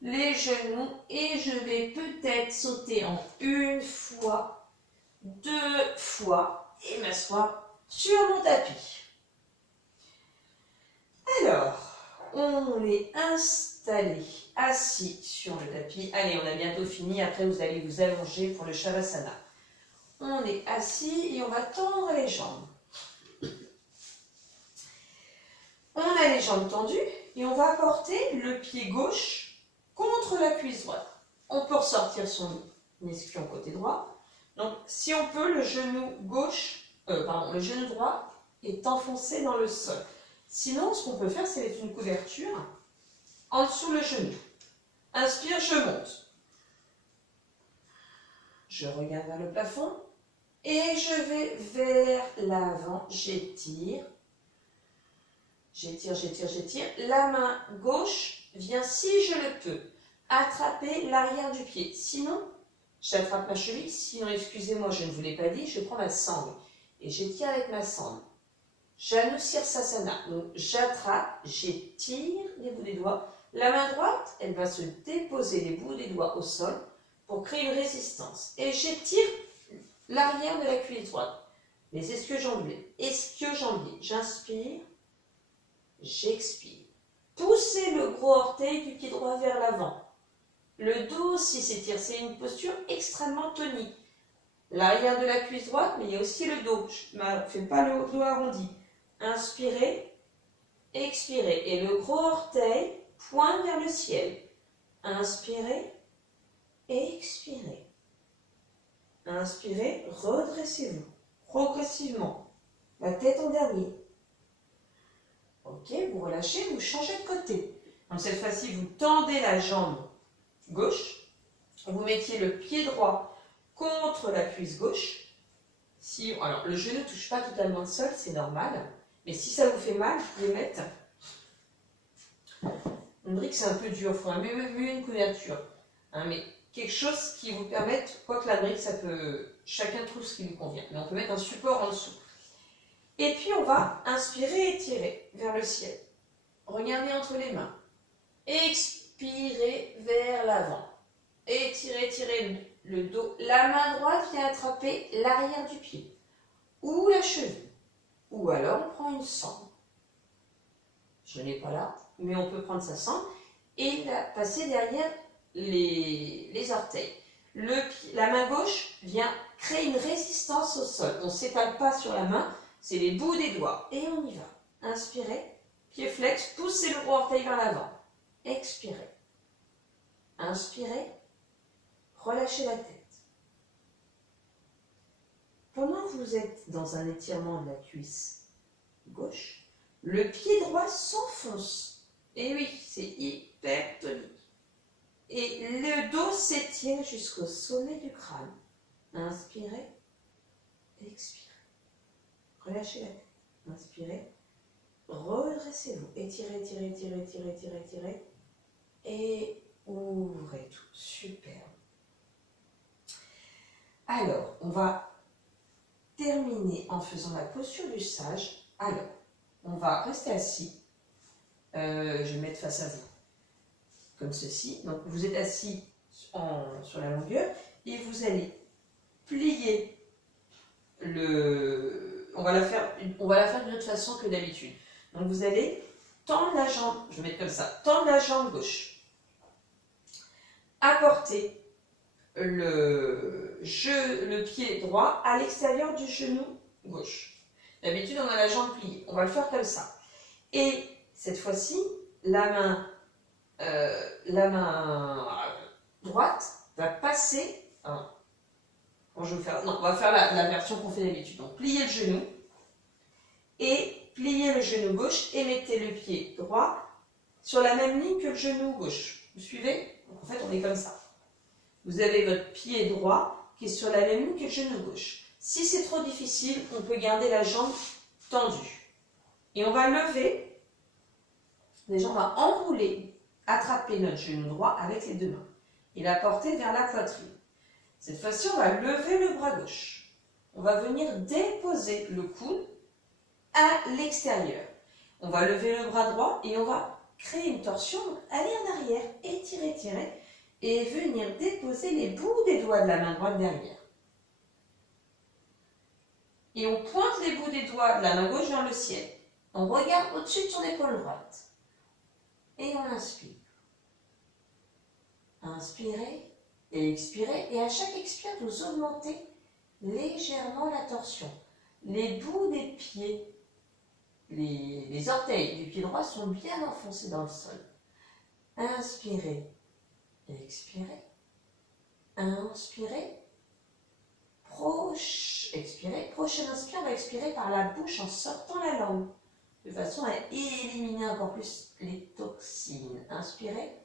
les genoux et je vais peut-être sauter en une fois, deux fois et m'asseoir sur mon tapis. Alors, on est installé, assis sur le tapis. Allez, on a bientôt fini, après vous allez vous allonger pour le Shavasana. On est assis et on va tendre les jambes. On a les jambes tendues et on va porter le pied gauche contre la cuisse droite. On peut ressortir son ischion côté droit. Donc, si on peut, le genou droit est enfoncé dans le sol. Sinon, ce qu'on peut faire, c'est mettre une couverture en dessous le genou. Inspire, je monte. Je regarde vers le plafond et je vais vers l'avant. J'étire. J'étire, j'étire, j'étire. La main gauche vient, si je le peux, attraper l'arrière du pied. Sinon, j'attrape ma cheville. Sinon, excusez-moi, je ne vous l'ai pas dit, je prends ma sangle et j'étire avec ma sangle. Janu Sirsasana. Donc, j'attrape, j'étire les bouts des doigts. La main droite, elle va se déposer les bouts des doigts au sol pour créer une résistance. Et j'étire l'arrière de la cuisse droite. Les ischio-jambiers. Ischio-jambiers. J'inspire, j'expire. Poussez le gros orteil du pied droit vers l'avant. Le dos aussi s'étire. C'est une posture extrêmement tonique. L'arrière de la cuisse droite, mais il y a aussi le dos. Je ne fais pas le dos arrondi. Inspirez, expirez. Et le gros orteil pointe vers le ciel. Inspirez, expirez. Inspirez, redressez-vous. Progressivement. La tête en dernier. Ok, vous relâchez, vous changez de côté. Donc cette fois-ci, vous tendez la jambe gauche. Vous mettiez le pied droit contre la cuisse gauche. Si, alors, le genou ne touche pas totalement le sol, c'est normal. Mais si ça vous fait mal, vous pouvez mettre une brique, c'est un peu dur, il faudra mieux une couverture. Hein, mais quelque chose qui vous permette, quoique la brique, ça peut, chacun trouve ce qui lui convient. Mais on peut mettre un support en dessous. Et puis on va inspirer et tirer vers le ciel. Regardez entre les mains. Expirez vers l'avant. Étirez, tirez le dos. La main droite vient attraper l'arrière du pied. Ou la cheville. Ou alors on prend une sangle. Je n'ai pas là, mais on peut prendre sa sangle et la passer derrière les orteils. La main gauche vient créer une résistance au sol. On ne s'étale pas sur la main, c'est les bouts des doigts. Et on y va. Inspirez, pied flex, poussez le gros orteil vers l'avant. Expirez. Inspirez, relâchez la tête. Pendant que vous êtes dans un étirement de la cuisse gauche, le pied droit s'enfonce. Et oui, c'est hyper tonique. Et le dos s'étire jusqu'au sommet du crâne. Inspirez, expirez. Relâchez la tête. Inspirez, redressez-vous. Étirez, étirez, étirez, étirez, étirez, étirez. Et ouvrez tout. Superbe. Alors, on va terminer en faisant la posture du sage. Alors, on va rester assis. Je vais mettre face à vous, comme ceci. Donc, vous êtes assis sur la longueur et vous allez plier le... On va la faire d'une autre façon que d'habitude. Donc, vous allez tendre la jambe, je vais mettre comme ça, tendre la jambe gauche. Apporter le pied droit à l'extérieur du genou gauche. D'habitude, on a la jambe pliée. On va le faire comme ça. Et cette fois-ci, la main droite va passer. Bon, je vais faire, non, on va faire la version qu'on fait d'habitude. Donc, pliez le genou et pliez le genou gauche et mettez le pied droit sur la même ligne que le genou gauche. Vous suivez? Donc, en fait, on est comme ça. Vous avez votre pied droit qui est sur la même ligne que le genou gauche. Si c'est trop difficile, on peut garder la jambe tendue. Et on va lever, déjà on va enrouler, attraper notre genou droit avec les deux mains et la porter vers la poitrine. Cette fois-ci, on va lever le bras gauche. On va venir déposer le coude à l'extérieur. On va lever le bras droit et on va créer une torsion, aller en arrière, étirer, tirer, et venir déposer les bouts des doigts de la main droite derrière. Et on pointe les bouts des doigts de la main gauche vers le ciel. On regarde au-dessus de son épaule droite. Et on inspire. Inspirez et expirez. Et à chaque expire, vous augmentez légèrement la torsion. Les bouts des pieds, les orteils du pied droit sont bien enfoncés dans le sol. Inspirez. Expirez. Inspirez. Expirez. Prochaine inspire, on va expirer par la bouche en sortant la langue, de façon à éliminer encore plus les toxines. Inspirez.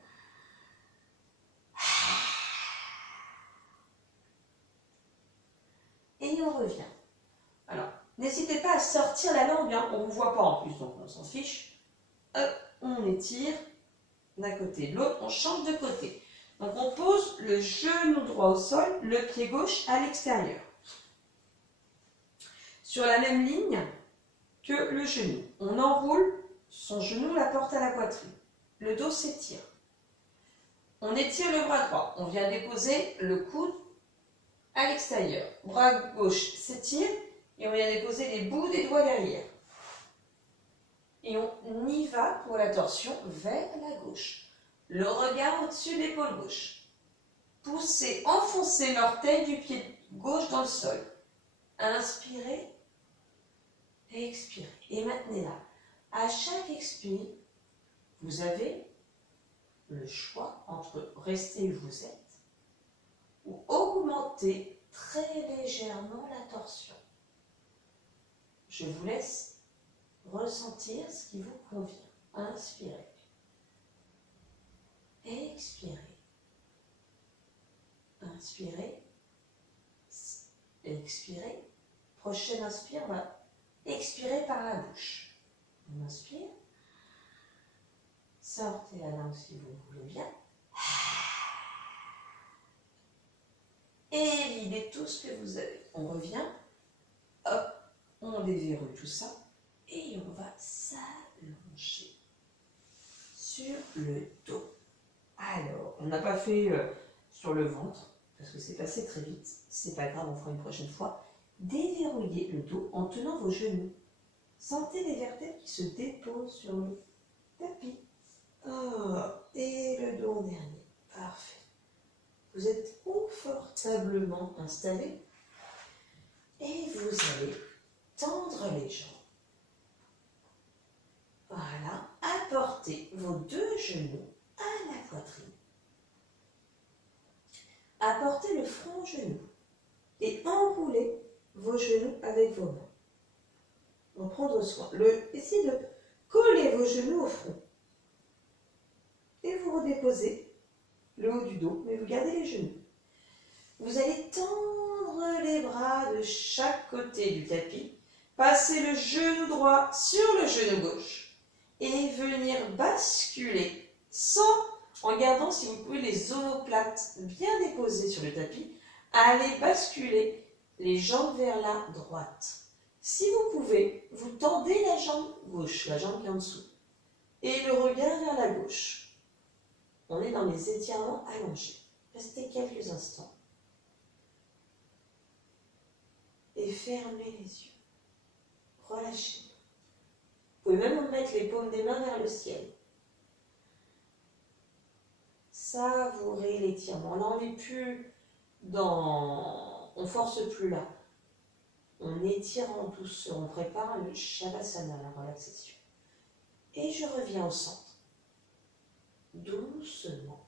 Et on revient. Alors, n'hésitez pas à sortir la langue, hein. On ne vous voit pas en plus, donc on s'en fiche. Hop, on étire d'un côté de l'autre, on change de côté. Donc on pose le genou droit au sol, le pied gauche à l'extérieur. Sur la même ligne que le genou. On enroule son genou, la porte à la poitrine. Le dos s'étire. On étire le bras droit. On vient déposer le coude à l'extérieur. Bras gauche s'étire et on vient déposer les bouts des doigts derrière. Et on y va pour la torsion vers la gauche. Le regard au-dessus de l'épaule gauche. Poussez, enfoncez l'orteil du pied gauche dans le sol. Inspirez, expirez. Et maintenez-la. À chaque expire, vous avez le choix entre rester où vous êtes ou augmenter très légèrement la torsion. Je vous laisse ressentir ce qui vous convient. Inspirez. Expirez. Inspirez. Expirez. Prochaine inspire, on va expirer par la bouche. On inspire. Sortez la langue si vous voulez bien. Et videz tout ce que vous avez. On revient. Hop, on déverrouille tout ça. Et on va s'allonger sur le dos. Alors, on n'a pas fait sur le ventre, parce que c'est passé très vite. C'est pas grave, on fera une prochaine fois. Déverrouillez le dos en tenant vos genoux. Sentez les vertèbres qui se déposent sur le tapis. Oh, et le dos en dernier. Parfait. Vous êtes confortablement installé et vous allez tendre les jambes. Voilà, apportez vos deux genoux à la poitrine. Apportez le front au genou et enroulez vos genoux avec vos mains. En prendre soin. Essayez de coller vos genoux au front. Et vous redéposez le haut du dos, mais vous gardez les genoux. Vous allez tendre les bras de chaque côté du tapis, passer le genou droit sur le genou gauche et venir basculer en gardant, si vous pouvez, les omoplates bien déposées sur le tapis. Allez basculer les jambes vers la droite. Si vous pouvez, vous tendez la jambe gauche, la jambe qui est en dessous, et le regard vers la gauche. On est dans les étirements allongés. Restez quelques instants. Et fermez les yeux. Relâchez. Vous pouvez même mettre les paumes des mains vers le ciel. Savourez l'étirement. Là, on n'est plus dans... On ne force plus là. On étire en douceur. On prépare le Shavasana, la relaxation. Et je reviens au centre. Doucement.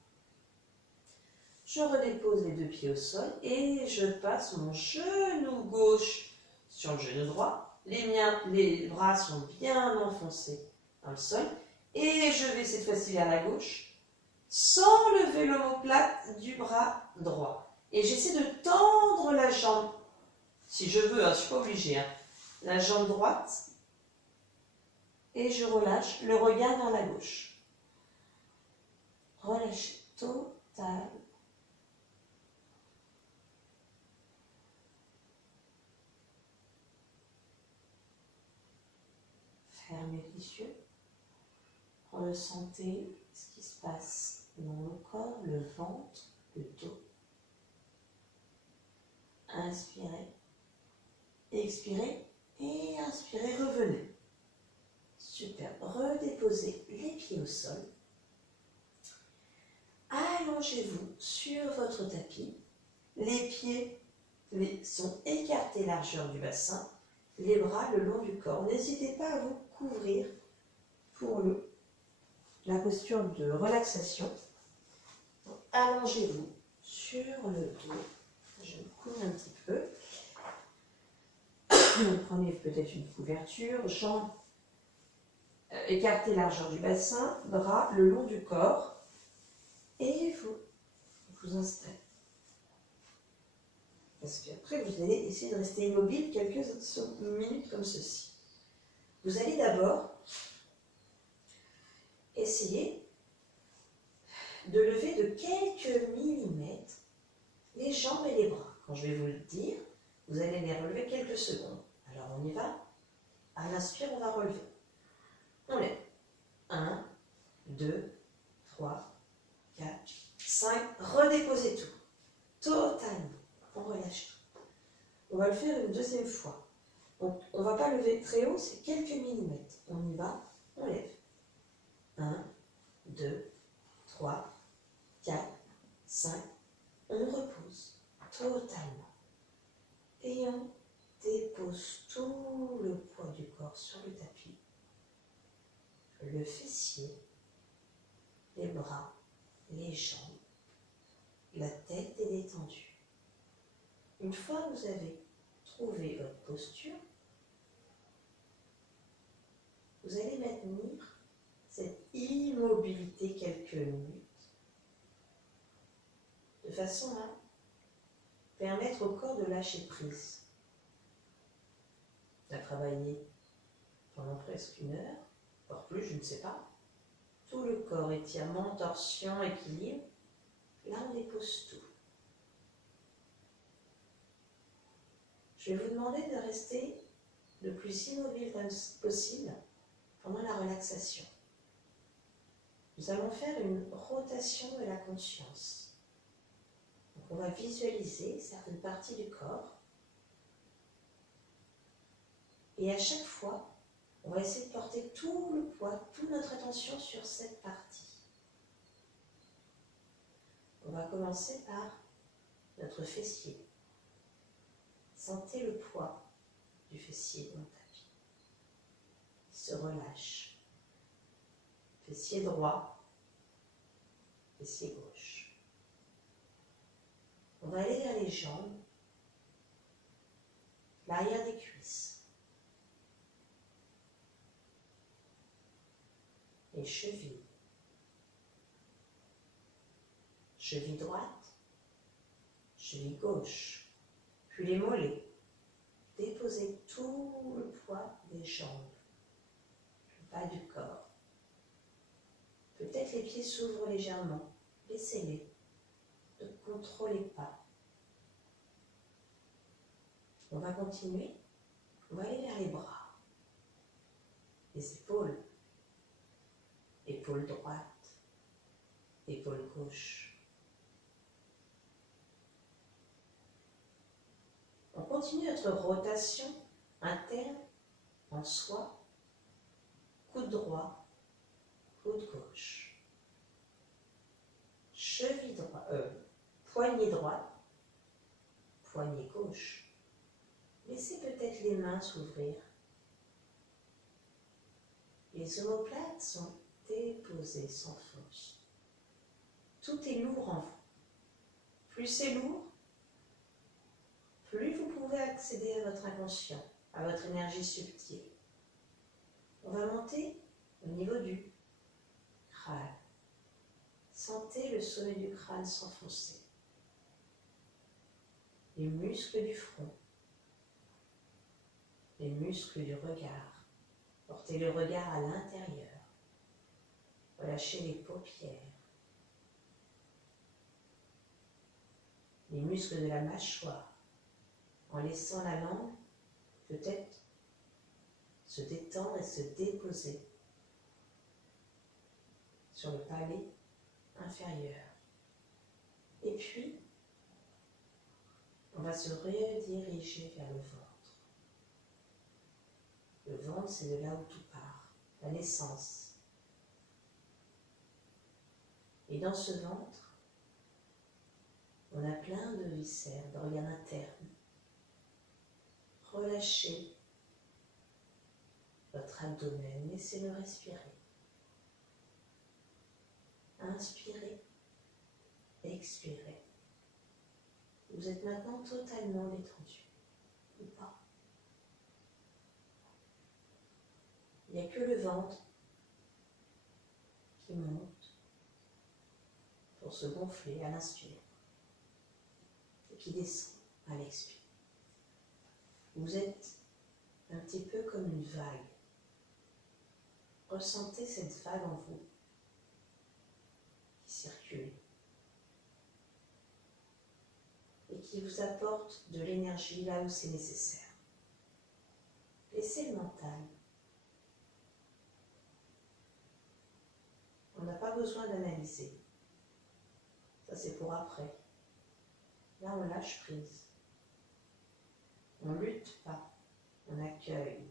Je redépose les deux pieds au sol et je passe mon genou gauche sur le genou droit. Les bras sont bien enfoncés dans le sol. Et je vais cette fois-ci vers la gauche sans lever l'omoplate du bras droit. Et j'essaie de tendre la jambe, si je veux, hein, je ne suis pas obligée, hein, la jambe droite. Et je relâche le regard vers la gauche. Relâchez total. Fermez les yeux. Ressentez ce qui se passe dans le corps, le ventre, le dos. Inspirez. Expirez. Et inspirez, revenez. Super. Redéposez les pieds au sol. Allongez-vous sur votre tapis. Les pieds sont écartés largeur du bassin. Les bras le long du corps. N'hésitez pas à vous couvrir pour la posture de relaxation. Allongez-vous sur le dos. Je me couvre un petit peu. Prenez peut-être une couverture, jambes écartez largeur du bassin, bras le long du corps et vous installez. Parce qu'après, vous allez essayer de rester immobile quelques minutes comme ceci. Vous allez d'abord essayer de lever de quelques millimètres les jambes et les bras. Quand je vais vous le dire, vous allez les relever quelques secondes. Alors on y va. À l'inspire, on va relever. On lève. 1, 2, 3, 4, 5. Redéposez tout. Totalement. On relâche tout. On va le faire une deuxième fois. Donc, on ne va pas lever très haut, c'est quelques millimètres. On y va, on lève. 1, 2, 3, 4, 5. On repose totalement. Et on dépose tout le poids du corps sur le tapis. Le fessier, les bras, les jambes. La tête est détendue. Une fois que vous avez trouvé votre posture, vous allez maintenir cette immobilité quelques minutes de façon à permettre au corps de lâcher prise. On a travaillé pendant presque 1 heure, voire plus, je ne sais pas. Tout le corps, étirement, torsion, équilibre. Là, on dépose tout. Je vais vous demander de rester le plus immobile possible pendant la relaxation. Nous allons faire une rotation de la conscience. Donc on va visualiser certaines parties du corps et à chaque fois, on va essayer de porter tout le poids, toute notre attention sur cette partie. On va commencer par notre fessier. Sentez le poids du fessier dans le tapis. Il se relâche. Fessier droit, fessier gauche. On va aller vers les jambes, l'arrière des cuisses, les chevilles, cheville droite, cheville gauche, puis les mollets. Déposez tout le poids des jambes, le bas du corps. Peut-être les pieds s'ouvrent légèrement, laissez-les, ne contrôlez pas. On va continuer, on va aller vers les bras, les épaules, épaule droite, épaule gauche. On continue notre rotation interne en soi, coude droit, coude gauche, cheville droite, poignet droite, poignet gauche. Laissez peut-être les mains s'ouvrir. Les omoplates sont déposées, s'enfoncent. Tout est lourd en vous. Plus c'est lourd, plus vous pouvez accéder à votre inconscient, à votre énergie subtile. On va monter au niveau du crâne. Sentez le sommet du crâne s'enfoncer. Les muscles du front. Les muscles du regard. Portez le regard à l'intérieur. Relâchez les paupières. Les muscles de la mâchoire. En laissant la langue peut-être se détendre et se déposer sur le palais inférieur. Et puis, on va se rediriger vers le ventre. Le ventre, c'est de là où tout part, la naissance. Et dans ce ventre, on a plein de viscères, d'organes internes. Relâchez votre abdomen, laissez-le respirer. Inspirez, expirez. Vous êtes maintenant totalement détendu, ou pas. Il n'y a que le ventre qui monte pour se gonfler à l'inspire et qui descend à l'expire. Vous êtes un petit peu comme une vague. Ressentez cette vague en vous qui circule et qui vous apporte de l'énergie là où c'est nécessaire. Laissez le mental. On n'a pas besoin d'analyser. Ça, c'est pour après. Là, on lâche prise. On ne lutte pas. On accueille.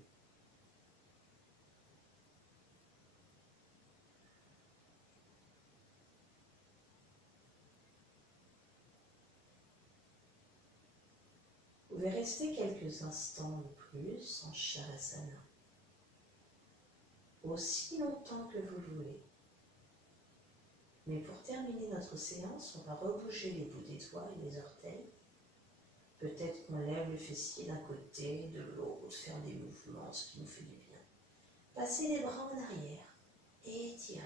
Vous pouvez rester quelques instants ou plus en Shavasana. Aussi longtemps que vous le voulez. Mais pour terminer notre séance, on va rebouger les bouts des doigts et des orteils. Peut-être qu'on lève le fessier d'un côté, de l'autre, faire des mouvements, ce qui nous fait du bien. Passez les bras en arrière et étirez.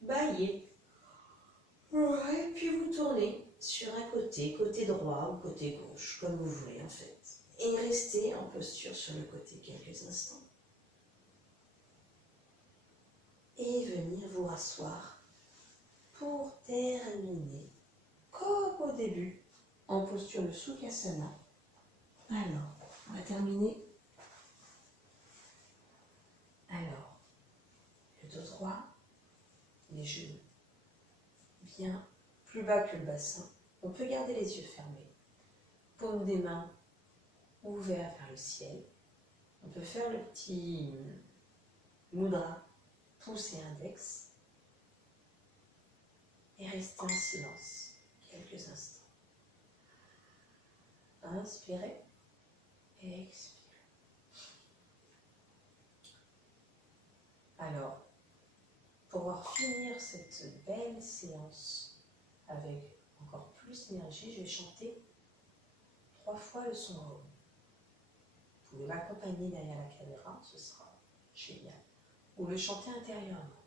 Baillez. Et puis vous tournez sur un côté, côté droit ou côté gauche, comme vous voulez en fait. Et restez en posture sur le côté quelques instants. Et venir vous rasseoir pour terminer, comme au début, en posture de Sukhasana. Alors, on va terminer. Alors, le dos droit, les genoux bien plus bas que le bassin. On peut garder les yeux fermés. Paume des mains ouvertes vers le ciel. On peut faire le petit mudra, pouce et index. Et rester en silence quelques instants. Inspirez et expirez. Alors, pour pouvoir finir cette belle séance avec encore plus d'énergie, je vais chanter 3 fois le son Om. Vous pouvez m'accompagner derrière la caméra, ce sera génial. Ou le chanter intérieurement.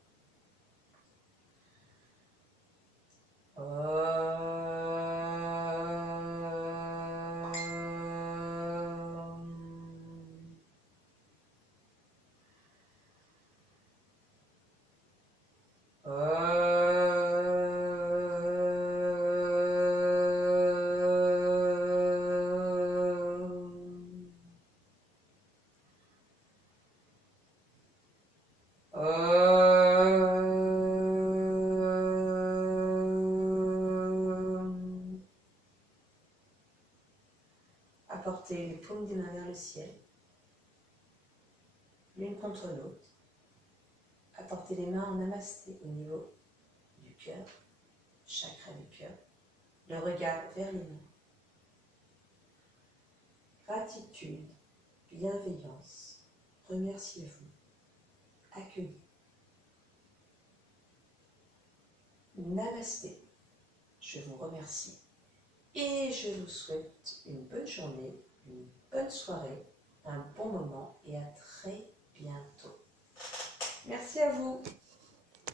Apportez les paumes des mains vers le ciel, l'une contre l'autre. Apportez les mains en namasté au niveau du cœur, chakra du cœur, le regard vers les mains. Gratitude, bienveillance, remerciez-vous, accueillez. Namasté, je vous remercie et je vous souhaite une bonne journée, une bonne soirée, un bon moment et à très bientôt. Merci à vous.